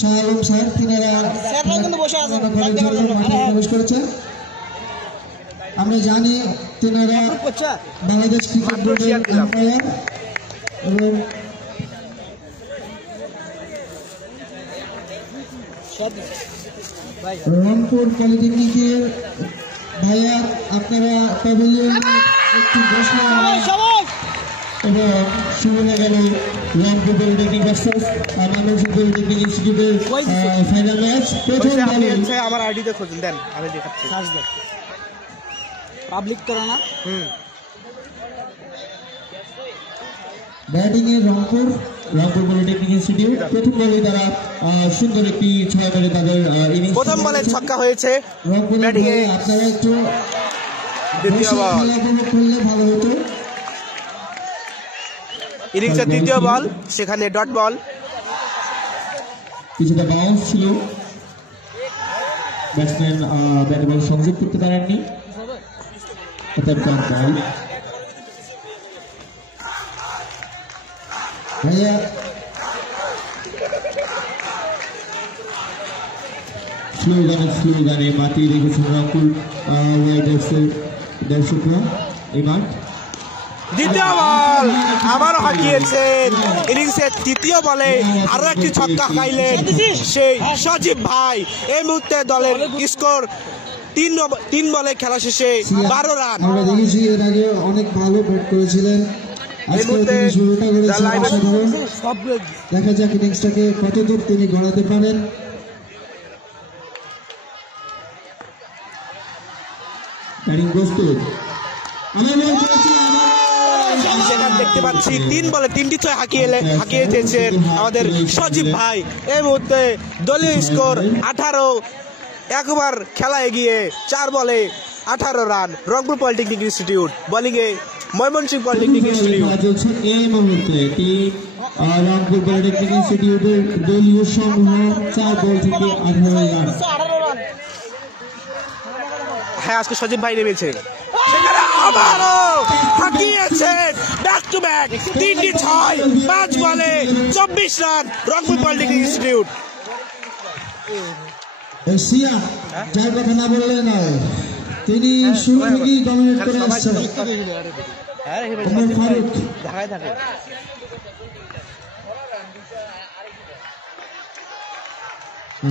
শাহরুম sir তিনারা প্রবেশ করেছেন। আমরা জানি তিনারা বাংলাদেশ ক্রিকেট বোর্ডের আম্পায়ার এবং রংপুর পলিটেকনিকের ভাইয়া আপনারা প্যাভিলিয়নে একটু বসলে এবং শুরু হয়ে গেল Rangpur polytechnic versus Mymensingh polytechnic ইনস্টিটিউটের ফাইনাল ম্যাচ। প্রথম বলে আমার আইডিতে খোঁজেন, দেন আমি দেখাচ্ছি। পাবলিক করা না ব্যাটিং এ রংপুর পলিটেকনিক ইনস্টিটিউট প্রথম বলে তারা সুন্দর একটি 6 করে তাদের ইনিংস প্রথম বলে ছক্কা হয়েছে। ব্যাটিং এ আপনারা একটু দ্বিতীয় বল করলে ভালো হতো। ইনিংসের দ্বিতীয় বল, সেখানে ডট বল। কিছুটা বাউন্স ছিল, ব্যাটসম্যান ব্যাট বল সংযোগ করতে পারেননি। অর্থাৎ ডট বল। ভাইয়া স্লোগানে মাতিয়ে রেখেছেন রংপুর রাইডার্সের দর্শকরা এই মাঠ। দ্বিতীয় বল আবারও হাঁকিয়েছেন। ইনিংসের তৃতীয় বলে আরো একটি ছক্কা হাঁকাইলেন সেই সজীব ভাই। এই মুহূর্তে দলের স্কোর 3 বলে খেলা শেষে 12 রান। আমরা দেখেছি এর আগে অনেক ভালো ব্যাট করেছিলেন। দেখা যাক ইনিংসটাকে কতদূর তিনি গড়াতে পারেন। দেখতে পাচ্ছি 3 বলে 3টি 6 হাঁকিয়ে দিয়েছেন আমাদের সজীব ভাই। এই মুহূর্তে দলীয় স্কোর 18। একবার খেলা এগিয়ে 4 বলে 18 রান। রংপুর পলিটেকনিক ইনস্টিটিউট বোলিংয়ে ময়মনসিংহ পলিটেকনিক ইনস্টিটিউট। এই মুহূর্তে রংপুর পলিটেকনিক ইনস্টিটিউটের দলীয় সংগ্রহ 4 বল থেকে 18 রান। হ্যাঁ, আজকে সজীব ভাই নেমেছে। আবারও হাঁকিয়েছেন ব্যাক টু ব্যাক 3টি 6, 5 বলে 24 run. Rangpur polytechnic institute. Asia যার কথা না বললে নয়, তিনি শুরু থেকেই ডমিনেট করে আসছেন।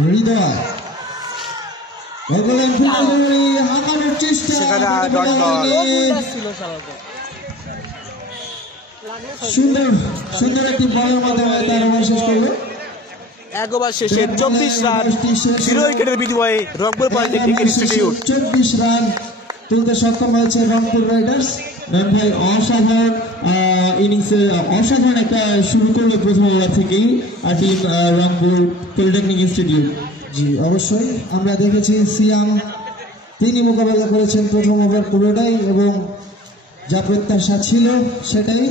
হৃদয় হাঁকানোর চেষ্টা, সুন্দর একটি বলের মাধ্যমে তার ওভার শেষ করলো। 1 ওভার শেষে 24 রান 0 উইকেটের বিনিময়ে রংপুর পলিটেকনিক ইনস্টিটিউট 24 রান তুলতে সক্ষম হয়েছে রংপুর রাইডার্স। ভাই অসাধারণ ইনিংসে অসাধারণ একটা শুরু করলো প্রথম ওভার থেকেই টিম রংপুর পলিটেকনিক ইনস্টিটিউট। জি অবশ্যই আমরা দেখেছি সিয়াম তিনি মোকাবেলা করেছেন প্রথম ওভার পুরোটাই এবং যা প্রত্যাশা ছিল সেটাই।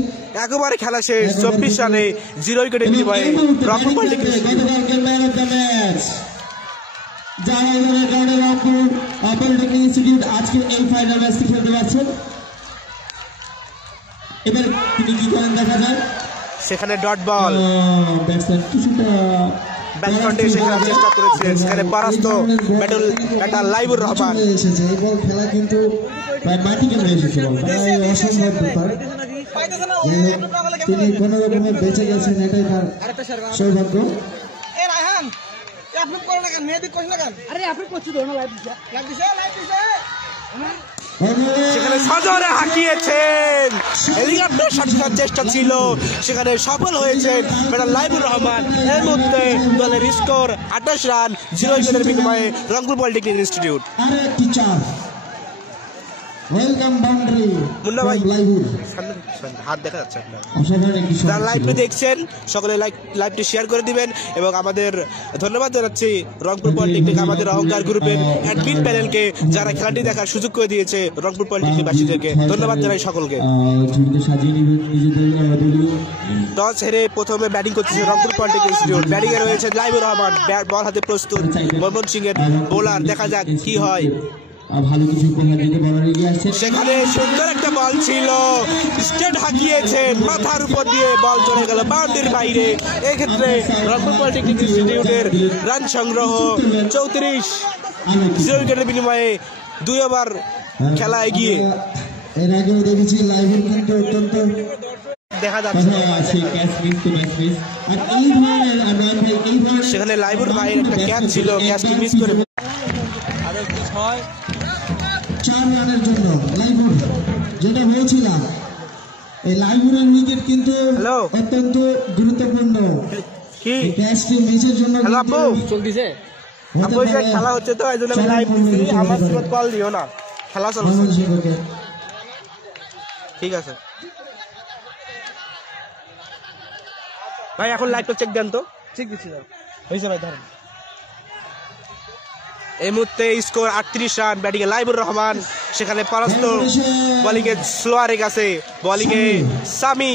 একবারে খেলা শেষ 24 রানে 0 উইকেটের বিনিময়ে Rangpur polytechnic institute. Rangpur polytechnic institute আজকে এই ফাইনাল ম্যাচটি খেলতে পারছেন। এবার তিনি কি করেন দেখা যায়। সেখানে ডট বল, ব্যাটসম্যান কিছুটা ব্যাকফ্রন্টে এসে খেলার চেষ্টা করেছিলেন, সেখানে পরাস্ত ব্যাটার লাইবুর রহমান। এসেছে এই বল খেলা কিন্তু প্রায় মাটি কেমন এসেছে, অসম্ভব ব্যাপার। তিনি কোনো রকমে বেঁচে গেছেন, এটাই তার সৌভাগ্য। সেখানে সজোরে হাঁকিয়েছেন, হেলিকপ্টার শট খেলার চেষ্টা ছিল, সেখানে সফল হয়েছেন ব্যাটার লাইবুর রহমান। এই মুহূর্তে দলের স্কোর 28 রান 0 উইকেটের বিনিময়ে রংপুর পলিটেকনিক ইনস্টিটিউট। মুন্না ভাই হাত দেখা যাচ্ছে আপনার, লাইভটি দেখছেন সকলে লাইভটি শেয়ার করে দিবেন এবং আমাদের ধন্যবাদ জানাচ্ছি রংপুর পলিটেকনিক আমাদের অহংকার গ্রুপের অ্যাডমিন প্যানেলকে যারা খেলাটি দেখার সুযোগ করে দিয়েছে রংপুর পলিটেকনিক বাসীদেরকে ধন্যবাদ জানাই সকলকে। টস হেরে প্রথমে ব্যাটিং করতেছে রংপুর পলিটেকনিক ইনস্টিটিউট। ব্যাটিং এ রয়েছে লাইবুর রহমান, বল হাতে প্রস্তুত ময়মনসিংহের বোলার। দেখা যাক কি হয়। ভালো কিছু উপহার দিতে বলার এগিয়ে আসছে। সেখানে সুন্দর একটা বল ছিল, স্টেট হাঁকিয়েছেন, মাথার উপর দিয়ে বল চলে গেল বাউন্ডারির বাইরে। এক্ষেত্রে রংপুর পলিটেকনিক ইনস্টিটিউটের রান সংগ্রহ 34, 0 উইকেটের বিনিময়ে 2 ওভার খেলা এগিয়ে। এর আগেও দেখেছি লাইভের কিন্তু অত্যন্ত দেখা যাচ্ছে সেখানে লাইভুর ভাইয়ের একটা ক্যাচ ছিল, ক্যাচটি মিস করে 4 রানের জন্য লাইভুর, যেটা বলছিলাম এই লাইভুরের উইকেট কিন্তু অত্যন্ত গুরুত্বপূর্ণ। কি ক্যাচটি মিসের জন্য চলতেছে খেলা হচ্ছে, তো এই জন্য আমি লাইভ দিচ্ছি, আমার স্রোত কল দিও না, খেলা চলছে। ঠিক আছে ভাই, এখন লাইভটা চেক দেন তো। চেক দিচ্ছি হয়েছে ভাই, ধরেন। এই মুহূর্তে স্কোর 38 রান, ব্যাটিংয়ে লাইবুর রহমান, সেখানে পরাস্ত বোলিংয়ে স্লোয়ারের কাছে, বোলিংয়ে সামি।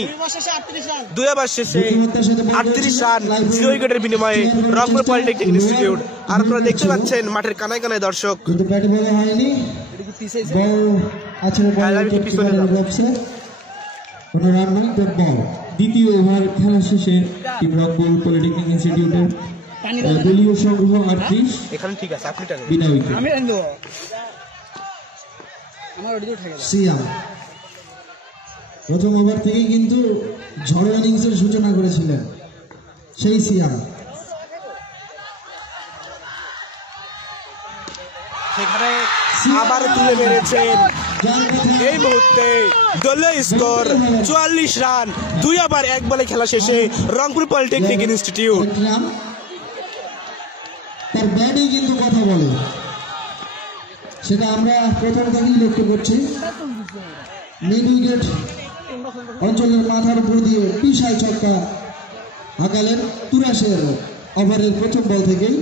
2 ওভার শেষে 38 রান, 0 উইকেটের বিনিময়ে রংপুর পলিটেকনিক ইনস্টিটিউট। আর আপনারা দেখতে পাচ্ছেন মাঠের কানায় কানায় দর্শক। দ্বিতীয় ওভার খেলা শেষে টিম রংপুর পলিটেকনিক ইনস্টিটিউটের দলীয় সংগ্রহ 38। এখানে ঠিক আছে, আপনি বিনা উইকেট। সিয়াম প্রথম ওভার থেকে কিন্তু ঝড় ইনিংসের সূচনা করেছিলেন সেই সিয়াম। সেখানে আবার তুলে মেরেছেন। এই মুহূর্তে দলীয় স্কোর 44 রান, 2 ওভার 1 বলে খেলা শেষে রংপুর পলিটেকনিক ইনস্টিটিউট। তার ব্যাটই কিন্তু কথা বলে, সেটা আমরা প্রথম থেকেই লক্ষ্য করছি। মিড উইকেট অঞ্চলের মাথার উপর দিয়ে বিশাল ছক্কা হাঁকালেন তুরাসের ওভারের প্রথম বল থেকেই।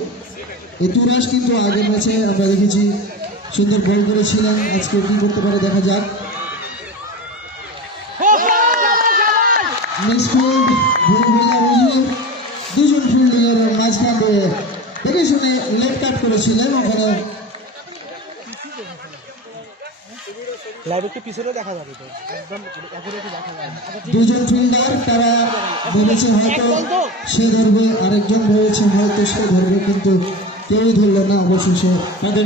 এই তুরাস কিন্তু আগের ম্যাচে আমরা দেখেছি সুন্দর বল করেছিলেন, আজকে কি করতে পারে দেখা যাক। মিসফিল্ড দুজন ফিল্ডিংয়ের মাঝখান দিয়ে দেখে শুনে লেগ কাট করেছিলেন, ওখানে দুজন ফিল্ডার তারা ভেবেছে হয়তো সে ধরবে, আরেকজন ভেবেছে হয়তো সে ধরবে, কিন্তু কেউই ধরল না। অবশেষে তাদের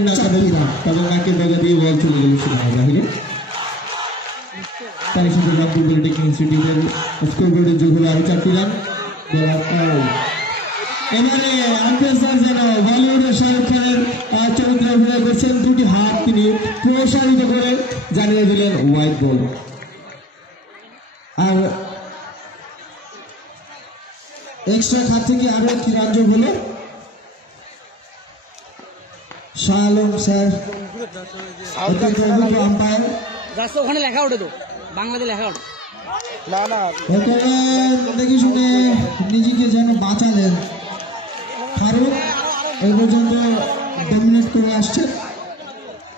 নাকে জায়গা দিয়ে বল চলে গেল সেখানে বাহিরে। তার সাথে রংপুর পলিটেকনিক ইনস্টিটিউটের স্কোর বোর্ডে যোগ হলো আরো 4টি রান। এবারে আম্পায়ার যেন বলিউডের শাহরুখ খানের চরিত্রে অভিনয় করছেন, 2টি হাত তিনি প্রসারিত করে জানিয়ে দিলেন হোয়াইট বল। আর এক্সট্রা খাত থেকে আরো একটি রান যোগ হলো। শাহ আলম স্যার আম্পায়ার, ওখানে লেখা ওঠে তো বাংলাতে লেখা ওঠে না দেখে শুনে নিজেকে যেন বাঁচালেন। ফারুক এই পর্যন্ত ডমিনেট করে আসছেন।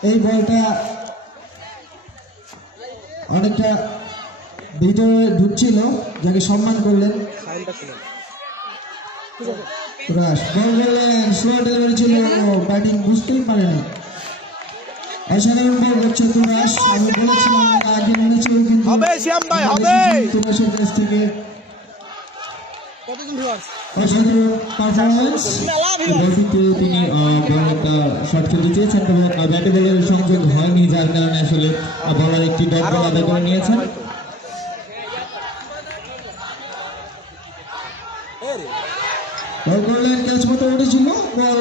এই বলটা অনেকটা ভিতরে ঢুকছিল, যাকে সম্মান করলেন। স্লো ডেলিভারি ছিল, ব্যাটিং বুঝতেই পারেনি। অসাধারণ বল করছে তুরাস। আমি বলেছিলাম আগে মনেছে তুরাসের কাছ থেকে অসাধারণ পারফরমেন্স। তিনি একটা শট খেলতে চেয়েছেন, তবে ব্যাটে বলের সংযোগ হয়নি, যার কারণে আসলে বলার একটি ডট বল আদায় করে নিয়েছেন। বল করলেন, ক্যাচ মতো উঠেছিল, বল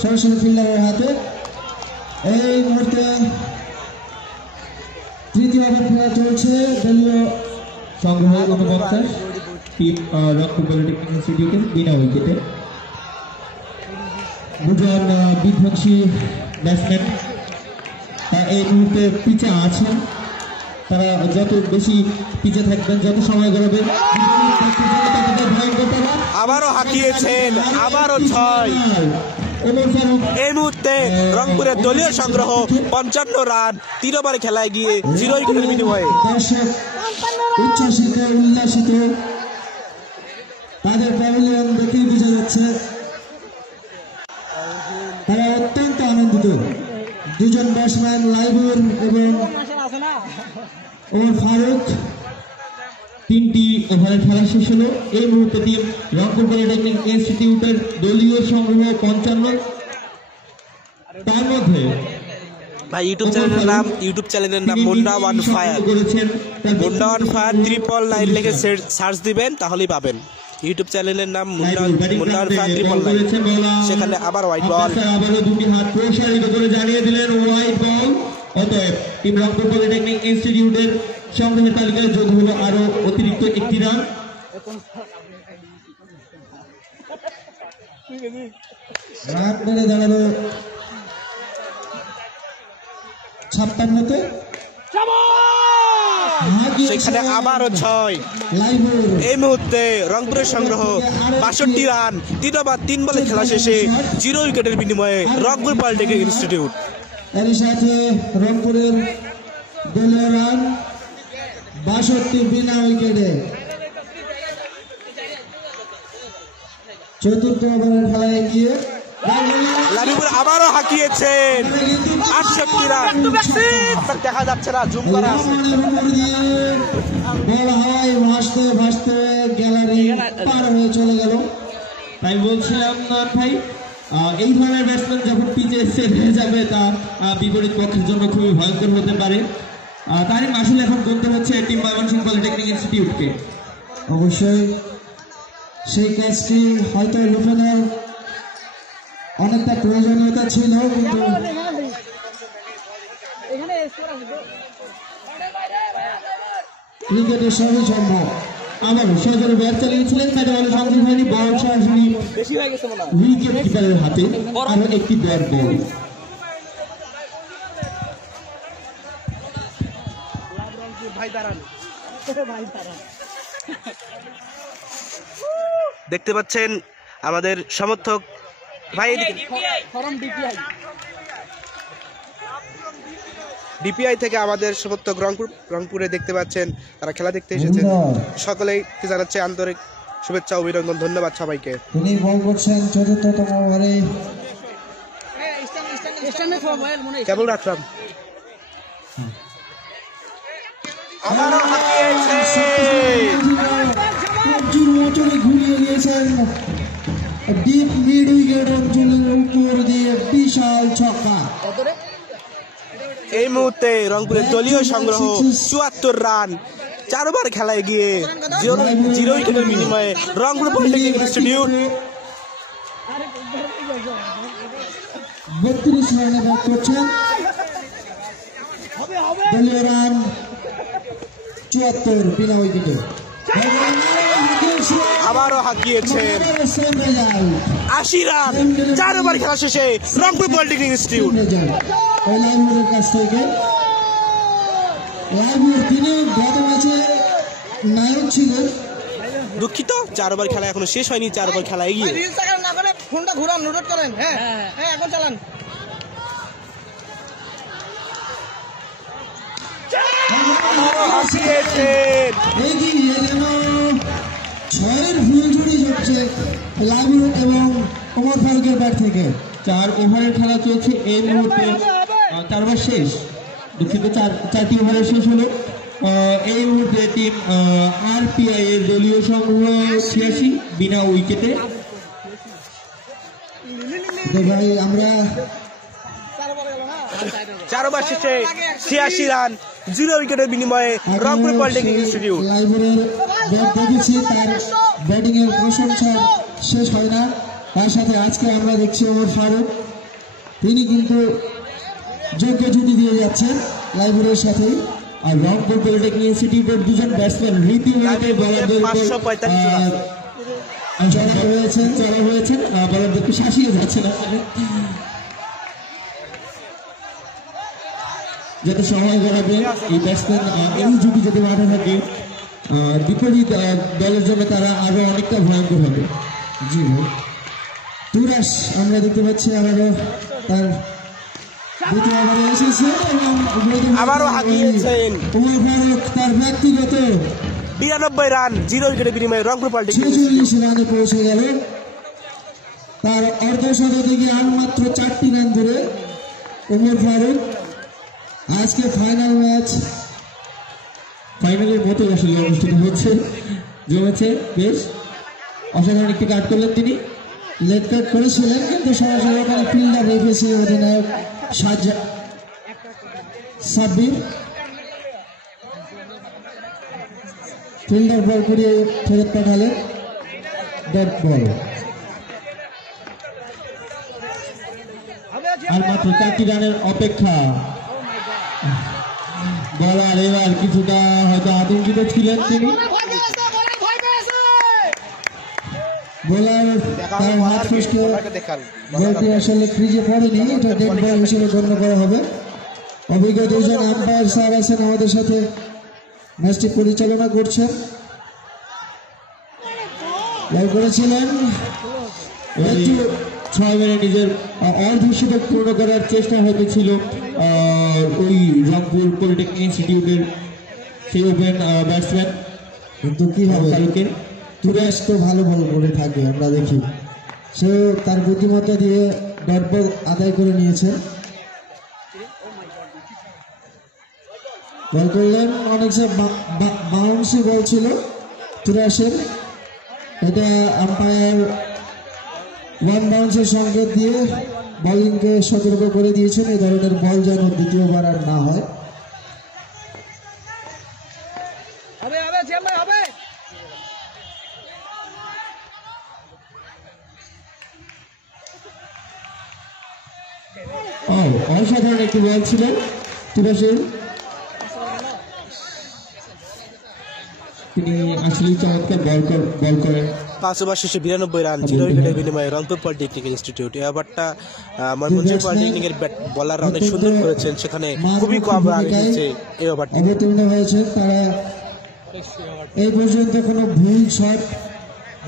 সরাসরি ফিল্ডারের হাতে। এই মুহূর্তে তৃতীয় ওভার খেলা চলছে, দলীয় সংগ্রহ 49 টিম রংপুর পলিটেকনিক ইনস্টিটিউটের বিনা উইকেটে। দুজন বিধ্বংসী ব্যাটসম্যান এই মুহূর্তে পিচে আছেন। তারা যত বেশি পিচে থাকবেন, যত সময় গড়াবেন, আবারও হাঁকিয়েছেন, আবারও 6। এই মুহূর্তে রংপুরের দলীয় সংগ্রহ 55 রান, 3 ওভারে খেলায় গিয়ে 0 উইকেটের বিনিময়ে। উচ্ছ্বাসিত উল্লাসিত, তাদের প্যাভিলিয়ন দেখেই বোঝা যাচ্ছে তারা অত্যন্ত আনন্দিত। দুজন ব্যাটসম্যান লাইবুর এবং ওমর ফারুক। 3টি ওভারের খেলা শেষ হলো। এই মুহূর্তে টিম রংপুর পলিটেকনিক ইনস্টিটিউটের দলীয় সংগ্রহ 55। তার মধ্যে ভাই ইউটিউব চ্যানেলের নাম Munda one fire. Munda one fire 999 লিখে সার্চ দিবেন তাহলেই পাবেন। ইউটিউব চ্যানেলের নাম মুন্ডা ওয়ান ফায়ার 999। সেখানে আবার হোয়াইট বল, আবারও দুটি হাত প্রসারিত করে জানিয়ে দিলেন হোয়াইট বল। অতএব টিম রংপুর পলিটেকনিক ইনস্টিটিউটের সংগ্রহের তালিকায় যোগ হলো আরো অতিরিক্ত 1টি রান। রান বেড়ে দাঁড়ালো 56-তে। সেখানে আবারও 6। এই মুহূর্তে রংপুরের সংগ্রহ 62 রান। 3 ওভার 3 বলে খেলা শেষে 0 উইকেটের বিনিময়ে রংপুর পলিটেকনিক ইনস্টিটিউট। এর সাথে রংপুরের দলীয় রান 62 বিনা উইকেটে। চতুর্থ ওভারের খেলায় গিয়ে লাবিবুর আবারও হাঁকিয়েছেন 68 রান। দেখা যাচ্ছে না, জুম করা আছে। বল হাওয়ায় ভাসতে ভাসতে গ্যালারি পার হয়ে চলে গেল। তাই বলছিলাম ভাই, এই ধরনের ব্যাটসম্যান যখন পিচে সেট হয়ে যাবে তা বিপরীত পক্ষের জন্য খুবই ভয়ঙ্কর হতে পারে। তারই মাসুল এখন করতে হচ্ছে টিম ময়মনসিংহ পলিটেকনিক ইনস্টিটিউটকে। অবশ্যই সেই ক্যাচটি হয়তো লুফেনের অনেকটা প্রয়োজনীয়তা ছিল, কিন্তু ক্রিকেটের সবই সম্ভব। আবারও সজোরে ব্যাট চালিয়েছিলেন, ব্যাটে বলে সংযোগ হয়নি। বল সরাসরি উইকেট কিপারের হাতে। আরো একটি ব্যাট বল। দেখতে পাচ্ছেন আমাদের সমর্থক ভাই, ডিপিআই থেকে আমাদের সমর্থক রংপুরে দেখতে পাচ্ছেন, তারা খেলা দেখতে এসেছেন। সকলেই জানাচ্ছে আন্তরিক শুভেচ্ছা, অভিনন্দন, ধন্যবাদ সবাইকে। তিনি বল করছেন চতুর্থতম ওভারে। কেবল রাখলাম ঘুরিয়ে দিয়েছেন ডিপ মিড উইকেট অঞ্চলের উপর দিয়ে বিশাল ছক্কা। এই মুহূর্তে রংপুরের দলীয় সংগ্রহ 74 রান। 4 ওভার খেলায় গিয়ে 0 উইকেটের বিনিময়ে রংপুর পলিটেকনিক ইনস্টিটিউট 32 রানে ব্যাট করছেন। দলীয় রান 74 বিনা উইকেটে। আবারও হাঁকিয়েছেন 80 রান। 4 ওভার খেলা শেষে রংপুর পলিটেকনিক ইনস্টিটিউট। লাইবুরের কাছ থেকে লাইবুর তিনি গত ম্যাচে নায়ক ছিলেন। দুঃখিত, 4 ওভার খেলা এখনো শেষ হয়নি। 4 ওভার খেলা এগিয়ে। ফোনটা ঘুরান, নোট করেন। হ্যাঁ হ্যাঁ, এখন চালান। এগিয়ে যেন 6-এর ফুলঝুরি হচ্ছে লাইবুর এবং ওমর ফারুকের ব্যাট থেকে। 4 ওভারের খেলা চলছে এই মুহূর্তে। 4 ওভার শেষ, দুঃখিত, 4টি ওভারের শেষ হলো। এই মুহূর্তে টিম আরপিআই এর দলীয় সংগ্রহ 86 বিনা উইকেটে। ভাই আমরা 4 ওভার শেষে 86 রান, 0 উইকেটের বিনিময়ে রংপুর পলিটেকনিক ইনস্টিটিউট। লাইবুরের ব্যাট দেখেছি, তার ব্যাটিং এর প্রশংসা শেষ হয় না। তার সাথে আজকে আমরা দেখছি ওমর ফারুক, তিনি কিন্তু যোগ্য জুটি দিয়ে যাচ্ছেন লাইবুরের সাথে। আর রংপুর পলিটেকনিক ইনস্টিটিউটের দুজন ব্যাটসম্যান রীতিমতো বলারদের চড়া হয়েছেন, বলারদেরকে শাসিয়ে যাচ্ছেন যাতে সময় গড়াবে। এই ব্যাটসম্যান এই জুটি যদি মাঠে থাকে বিপরীত দলের জন্য তারা আরো অনেকটা ভয়ঙ্কর হবে। জি ভাই, তুরাস আমরা দেখতে পাচ্ছি আবারও তার দ্বিতীয় ওভারে এসেছে এবং আবারও হাঁকিয়েছেন ওমর ফারুক তার ব্যক্তিগত 92 রান, 0 উইকেটের বিনিময়ে রংপুর পলিটেকনিক 46 রানে পৌঁছে গেল। তার অর্ধশত থেকে আর মাত্র 4টি রান ধরে ওমর ফারুক। আজকে ফাইনাল ম্যাচ, ফাইনালের মতো আসলে অনুষ্ঠিত হচ্ছে, জমেছে বেশ। অসাধারণ একটি কাট করলেন তিনি, লেগ কাট করেছিলেন, কিন্তু সরাসরি ফিল্ডার রেখেছে অধিনায়ক সাব্বির। ফিল্ডার বল করিয়ে ফেরত পাঠালেন ডট বল। আর মাত্র 4টি রানের অপেক্ষা। বলার এবার কিছুটা হয়তো আতঙ্কিত ছিলেন তিনি। বোলার তার হাত ফিসকে বলটি আসলে ক্রিজে পড়েনি, এটা ডেড বল হিসেবে গণ্য করা হবে। অভিজ্ঞ দুজন আম্পায়ার স্যার আছেন আমাদের সাথে, ম্যাচটি পরিচালনা করছেন। বল করেছিলেন, একটু 6 মেরে নিজের অর্ধশতক পূর্ণ করার চেষ্টা হতে ছিল ওই রংপুর পলিটেকনিক ইনস্টিটিউটের সেই ওপেন ব্যাটসম্যান। কিন্তু কি হবে, তুরেশ তো ভালো বল করে থাকে, আমরা দেখি সে তার বুদ্ধিমত্তা দিয়ে ডট বল আদায় করে নিয়েছে। বল করলেন, অনেক বাউন্সি বল ছিল তুরেশের, এটা আম্পায়ার ওয়ান বাউন্সের সংকেত দিয়ে বোলিংকে সতর্ক করে দিয়েছেন এই ধরনের বল যেন দ্বিতীয়বার আর না হয়। অসাধারণ একটি বল ছিল তুরেশের, তিনি আসলে চমৎকার বল করেন। 5 ওভার শেষে 92 রান, 0 উইকেটের বিনিময়ে রংপুর পলিটেকনিক ইনস্টিটিউট। এই ওভারটা ময়মনসিংহ পলিটেকনিকের বলাররা অনেক সুন্দর করেছেন, সেখানে খুবই কম রান এসেছে এই ওভারটি। অবতীর্ণ হয়েছে তারা, এই পর্যন্ত কোনো ভুল শট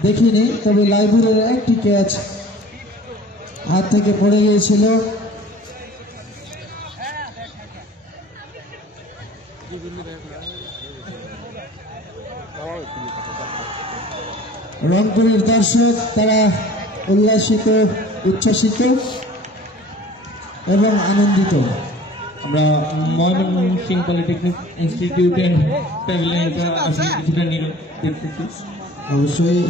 দেখিনি, তবে লাইব্রেরির একটি ক্যাচ হাত থেকে পড়ে গিয়েছিল। রংপুরের দর্শক তারা উল্লাসিত, উচ্ছ্বসিত এবং আনন্দিত। আমরা ময়মনসিংহ পলিটেকনিক ইনস্টিটিউটের প্যাভিলিয়নে আসলে কিছুটা নীরব দেখতেছি। অবশ্যই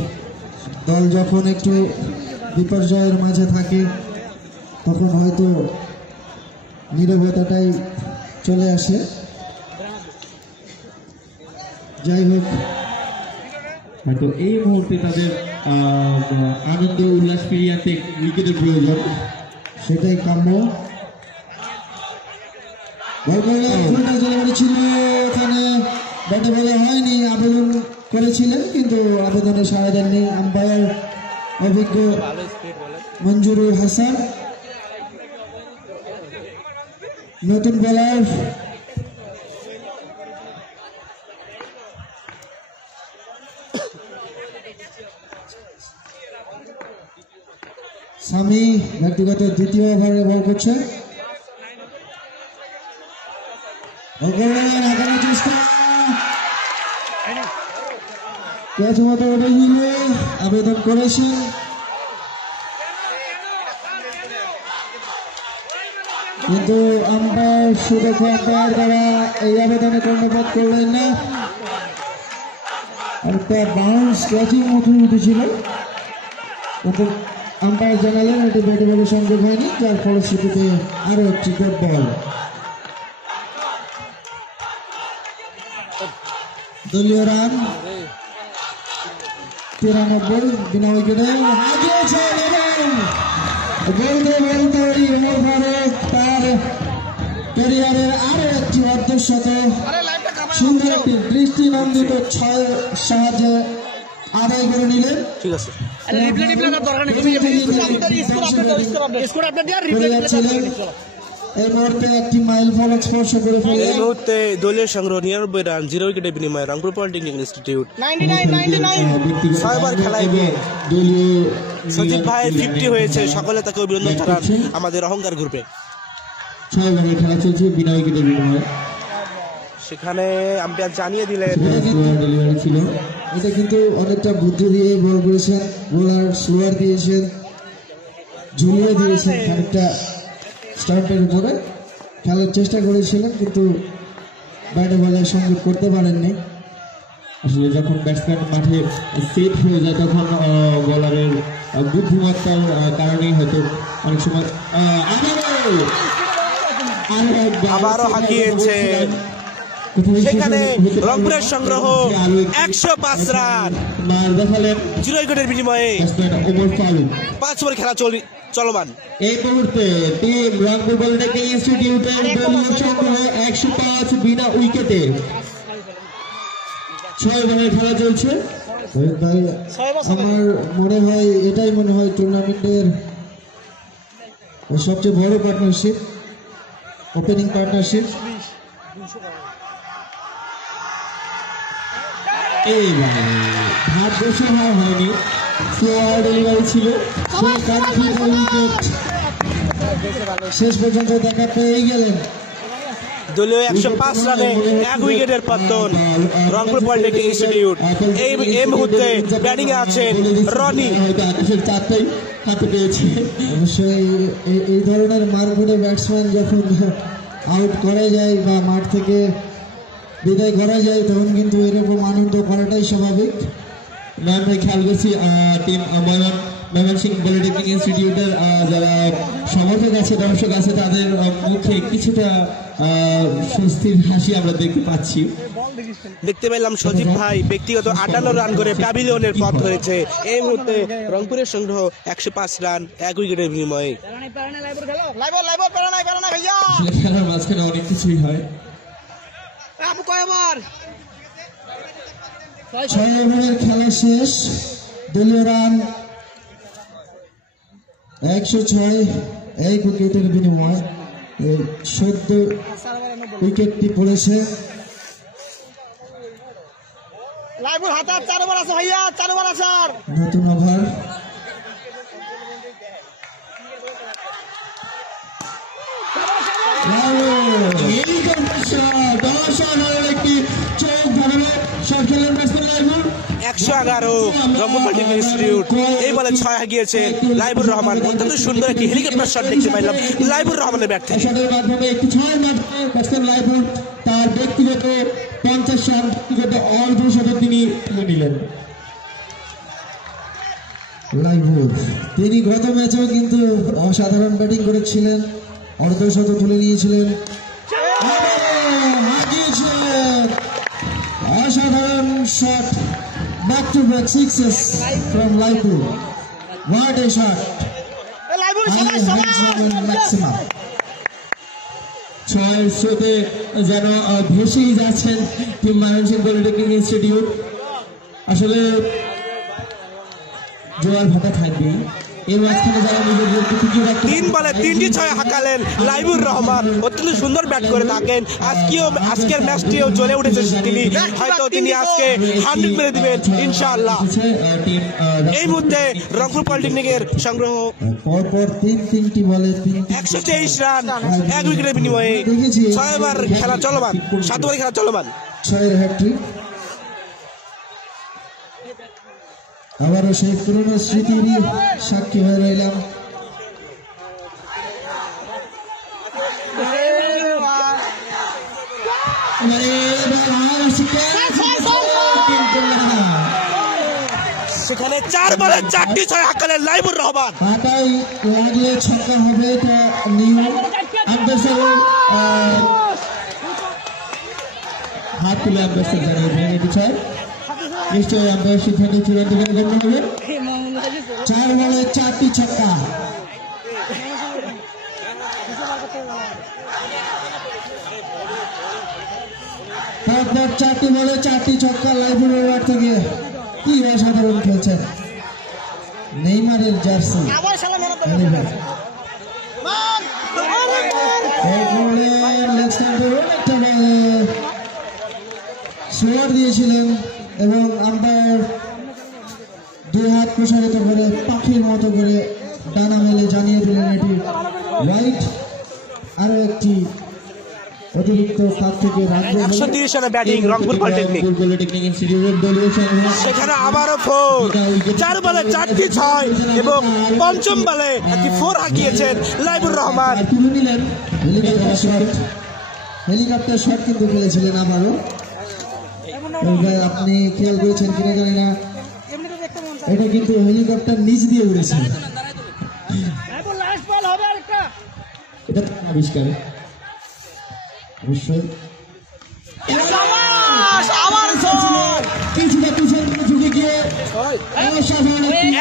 দল যখন একটু বিপর্যয়ের মাঝে থাকে তখন হয়তো নীরবতাটাই চলে আসে। যাই হোক, হয়তো এই মুহূর্তে তাদের আনন্দ উল্লাস ফিরিয়ে আনতে উইকেটের প্রয়োজন, সেটাই কাম্য। ছিল এখানে ব্যাটে বলে হয়নি, আবেদন করেছিলেন কিন্তু আবেদনে সাড়া দেননি আম্পায়ার অভিজ্ঞ মঞ্জুরুল হাসান। নতুন বোলার সামি ব্যক্তিগত দ্বিতীয় ওভারে বল করছে। আবেদন করেছেন, কিন্তু আম্পায়ার সুদক্ষ আম্পায়ার দ্বারা এই আবেদনে কর্ণপাত করলেন না। একটা বাউন্স ক্যাচিং মুখে উঠেছিল, কিন্তু আম্পায়ার জানালেন এটি ব্যাটে বলের সংযোগ হয়নি, যার ফলশ্রুতিতে আরো একটি ডট বল। দলীয় রান 93 বিনা উইকেটে। বলতে বলতে ওমর ফারুক তার ক্যারিয়ারের আরো একটি অর্ধশতক সুন্দর একটি দৃষ্টিনন্দিত 6 সাহায্যে আদায় করে নিলেন। ঠিক আছে, এই মুহূর্তে একটি মাইল ফলক স্পর্শ করে ফেলে। এই মুহূর্তে দলীয় সংগ্রহ 99 রান, 0 উইকেটের বিনিময়ে রংপুর পলিটেকনিক ইনস্টিটিউট 6 বার খেলায় গিয়ে সচিব ভাইয়ের 50 হয়েছে। সকলে তাকে অভিনন্দন জানান আমাদের অহংকার গ্রুপে। 6 বারের খেলা চলছে বিনা উইকেটের বিনিময়ে। সেখানে আম্পায়ার জানিয়ে দিলেন ডেলিভারি ছিল, এটা কিন্তু অনেকটা বুদ্ধি দিয়ে বল করেছেন, বোলার স্লোয়ার দিয়েছেন, ঝুলিয়ে দিয়েছেন, খানিকটা স্টাম্পের উপরে খেলার চেষ্টা করেছিলেন, কিন্তু ব্যাটে বলে সংযোগ করতে পারেননি। আসলে যখন ব্যাটসম্যান মাঠে সেট হয়ে যায় তখন বলারের বুদ্ধিমত্তার কারণেই হয়তো অনেক সময় আবারও হাঁকিয়েছে সেখানে রংপুরের সংগ্রহ 105 রান। মার দেখালেন 0 উইকেটের বিনিময়ে ব্যাটসম্যান ওমর ফারুক। 5 ওভার খেলা চলমান। এই মুহূর্তে টিম রংপুর পলিটেকনিক ইনস্টিটিউটের দলীয় সংগ্রহ 105 বিনা উইকেটে। 6 ওভারের খেলা চলছে। ভাই আমার মনে হয় এটাই মনে হয় টুর্নামেন্টের সবচেয়ে বড় পার্টনারশিপ, ওপেনিং পার্টনারশিপ। এই হাত বসে হয়নি, স্লোয়ার ডেলিভারি ছিল। শেষ পর্যন্ত দেখা পেয়ে গেলেন। দলীয় 105 রানে 1 উইকেটের পতন রংপুর পলিটেকনিক ইনস্টিটিউট। এই মুহূর্তে ব্যাটিং এ আছেন রনি। আকাশের চারটাই হাতে পেয়েছে। অবশ্যই এই ধরনের মারকুটে ব্যাটসম্যান যখন আউট করা যায় বা মাঠ থেকে বিদায় করা যায় তখন কিন্তু এরকম আনন্দ করাটাই স্বাভাবিক। আমরা খেয়াল করছি টিম ময়মনসিংহ পলিটেকনিক ইনস্টিটিউটের যারা সমর্থক আছে, দর্শক আছে, তাদের মুখে কিছুটা স্বস্তির হাসি আমরা দেখতে পাচ্ছি। দেখতে পেলাম সজীব ভাই ব্যক্তিগত 58 রান করে প্যাভিলিয়নের পথ ধরেছে। এই মুহূর্তে রংপুরের সংগ্রহ 105 রান 1 উইকেটের বিনিময়ে। খেলার মাঝখানে অনেক কিছুই হয়। 6 ওভারের খেলা শেষ। দলীয় রান 106, 1 উইকেটের বিনিময়। 14 উইকেটটি পড়েছে। নতুন ওভার। একটি চোখ ধরানো শট খেলেন ব্যাটসম্যান লাইবুর। 111 Rangpur polytechnic institute. এই বলে 6 হাঁকিয়েছে লাইবুর রহমান। অত্যন্ত সুন্দর একটি হেলিকপ্টার শট দেখতে পাইলাম লাইবুর রহমানের ব্যাট থেকে। শটের মাধ্যমে একটি 6 মাত্রায় ব্যাটসম্যান লাইবুর তার ব্যক্তিগত 50 রান ব্যক্তিগত অর্ধশতক তিনি তুলে নিলেন। লাইবুর তিনি গত ম্যাচেও কিন্তু অসাধারণ ব্যাটিং করেছিলেন, অর্ধশতক তুলে নিয়েছিলেন। অসাধারণ shot, back to back sixes from Laibur. What a shot! Maximum. 6 স্রোতে যেন ভেসেই যাচ্ছেন টিম ময়মনসিংহ পলিটেকনিক ইনস্টিটিউট। আসলে জোয়ার ভাটা থাকবে। এই মাঝখানে যারা নিজেদের 3 বলে 3টি 6 হাঁকালেন লাইবুর রহমান। অত্যন্ত সুন্দর ব্যাট করে থাকেন। আজকের ম্যাচটিও জ্বলে উঠেছে তিনি। হয়তো তিনি আজকে 100 মেরে দিবেন ইনশাআল্লাহ। এই মুহূর্তে রংপুর পলিটেকনিকের সংগ্রহ পরপর 3টি বলে 123 রান 1 উইকেটের বিনিময়ে। 6 ওভার খেলা চলমান, 7 ওভার খেলা চলমান। 6 হ্যাট্রিক। আবারও সেই পুরনো স্মৃতিরই সাক্ষী হয়ে রইলাম। সেখানে 4 বলে 4টি 6 হাঁকালেন লাইবুর রহমান। পাতায় লাগিয়ে ছক্কা হবে, এটা নিয়ম। হাত তুলে আম্পায়ার জানিয়ে এটি 6 নিশ্চয়ই আম্পায়ার সিদ্ধান্ত চূড়ান্ত করে গণ্য হবে। 4 বলে 4টি ছক্কা। পরপর 4টি বলে 4টি ছক্কা লাইব্রেরির ব্যাট থেকে। কি অসাধারণ খেলছেন নেইমারের জার্সি। স্লোয়ার দিয়েছিলেন এবং আম্পায়ার 2 হাত প্রসারিত করে পাখির মতো করে ডানা মেলে জানিয়ে দিলেন এটি হোয়াইট। আরো একটি অতিরিক্ত তার থেকে 130 রানে ব্যাটিং রংপুর পলিটেকনিক। পলিটেকনিক ইনস্টিটিউটের দলীয় সংগ্রহ। সেখানে আবারও 4, 4 বলে 4টি 6 এবং পঞ্চম বলে একটি 4 হাঁকিয়েছেন লাইবুর রহমান। তুলে নিলেন হেলিকপ্টার শট কিন্তু খেলেছিলেন আবারও। আপনি খেয়াল করেছেন কিনা জানি না, এটা কিন্তু হেলিকপ্টার নিচ দিয়ে উড়েছে। এটা আবিষ্কার অবশ্যই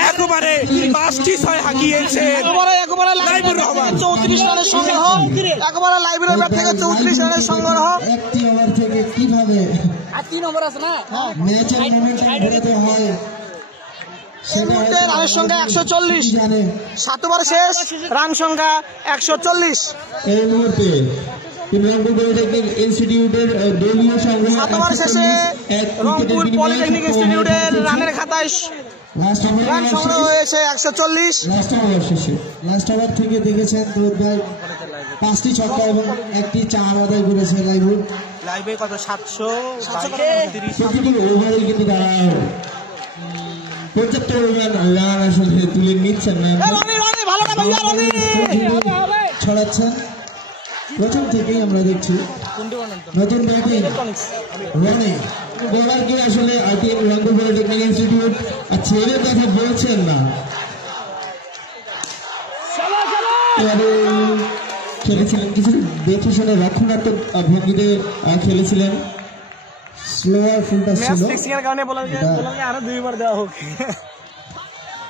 একেবারে 5টি 6 হাঁকিয়েছেন লাইবুর রহমান। 34 রানের সংগ্রহ, একেবারে লাইব্রেরির ব্যাট থেকে 34 রানের সংগ্রহ। একটি ওভার থেকে কিভাবে আর 3 ওভার আছে না, ম্যাচের মোমেন্টাম ঘোরাতে হয় সেটা রানের সংখ্যা 140, জানে। 7 ওভার শেষ, রান সংখ্যা 140। এই মুহূর্তে রংপুর পলিটেকনিক ইনস্টিটিউটের দলীয় সংগ্রহ 7 ওভার শেষে রংপুর পলিটেকনিক ইনস্টিটিউটের রানের খাতায় রান সংগ্রহ হয়েছে 140। লাস্ট ওভার থেকে দেখেছেন দুধ ভাই 5টি ছক্কা এবং একটি 4 আদায় করেছে লাইভুড। লাইভে কত 730 প্রতিটি ওভারে কিন্তু তারা পর্যাপ্ত রান আসলে তুলে নিচ্ছেন না, ছড়াচ্ছেন। প্রথম থেকেই আমরা দেখছি নতুন ব্যাটিং রনি বোলারকে আসলে রংপুর পলিটেকনিক ইনস্টিটিউট ছেড়ে কথা বলছেন না। খেলেছিলেন কিছু দেখে শুনে রক্ষণাত্মক ভঙ্গিতে খেলেছিলেন। স্লোয়ার ফুলটা ছিল, আরো 2 বার দেওয়া হোক।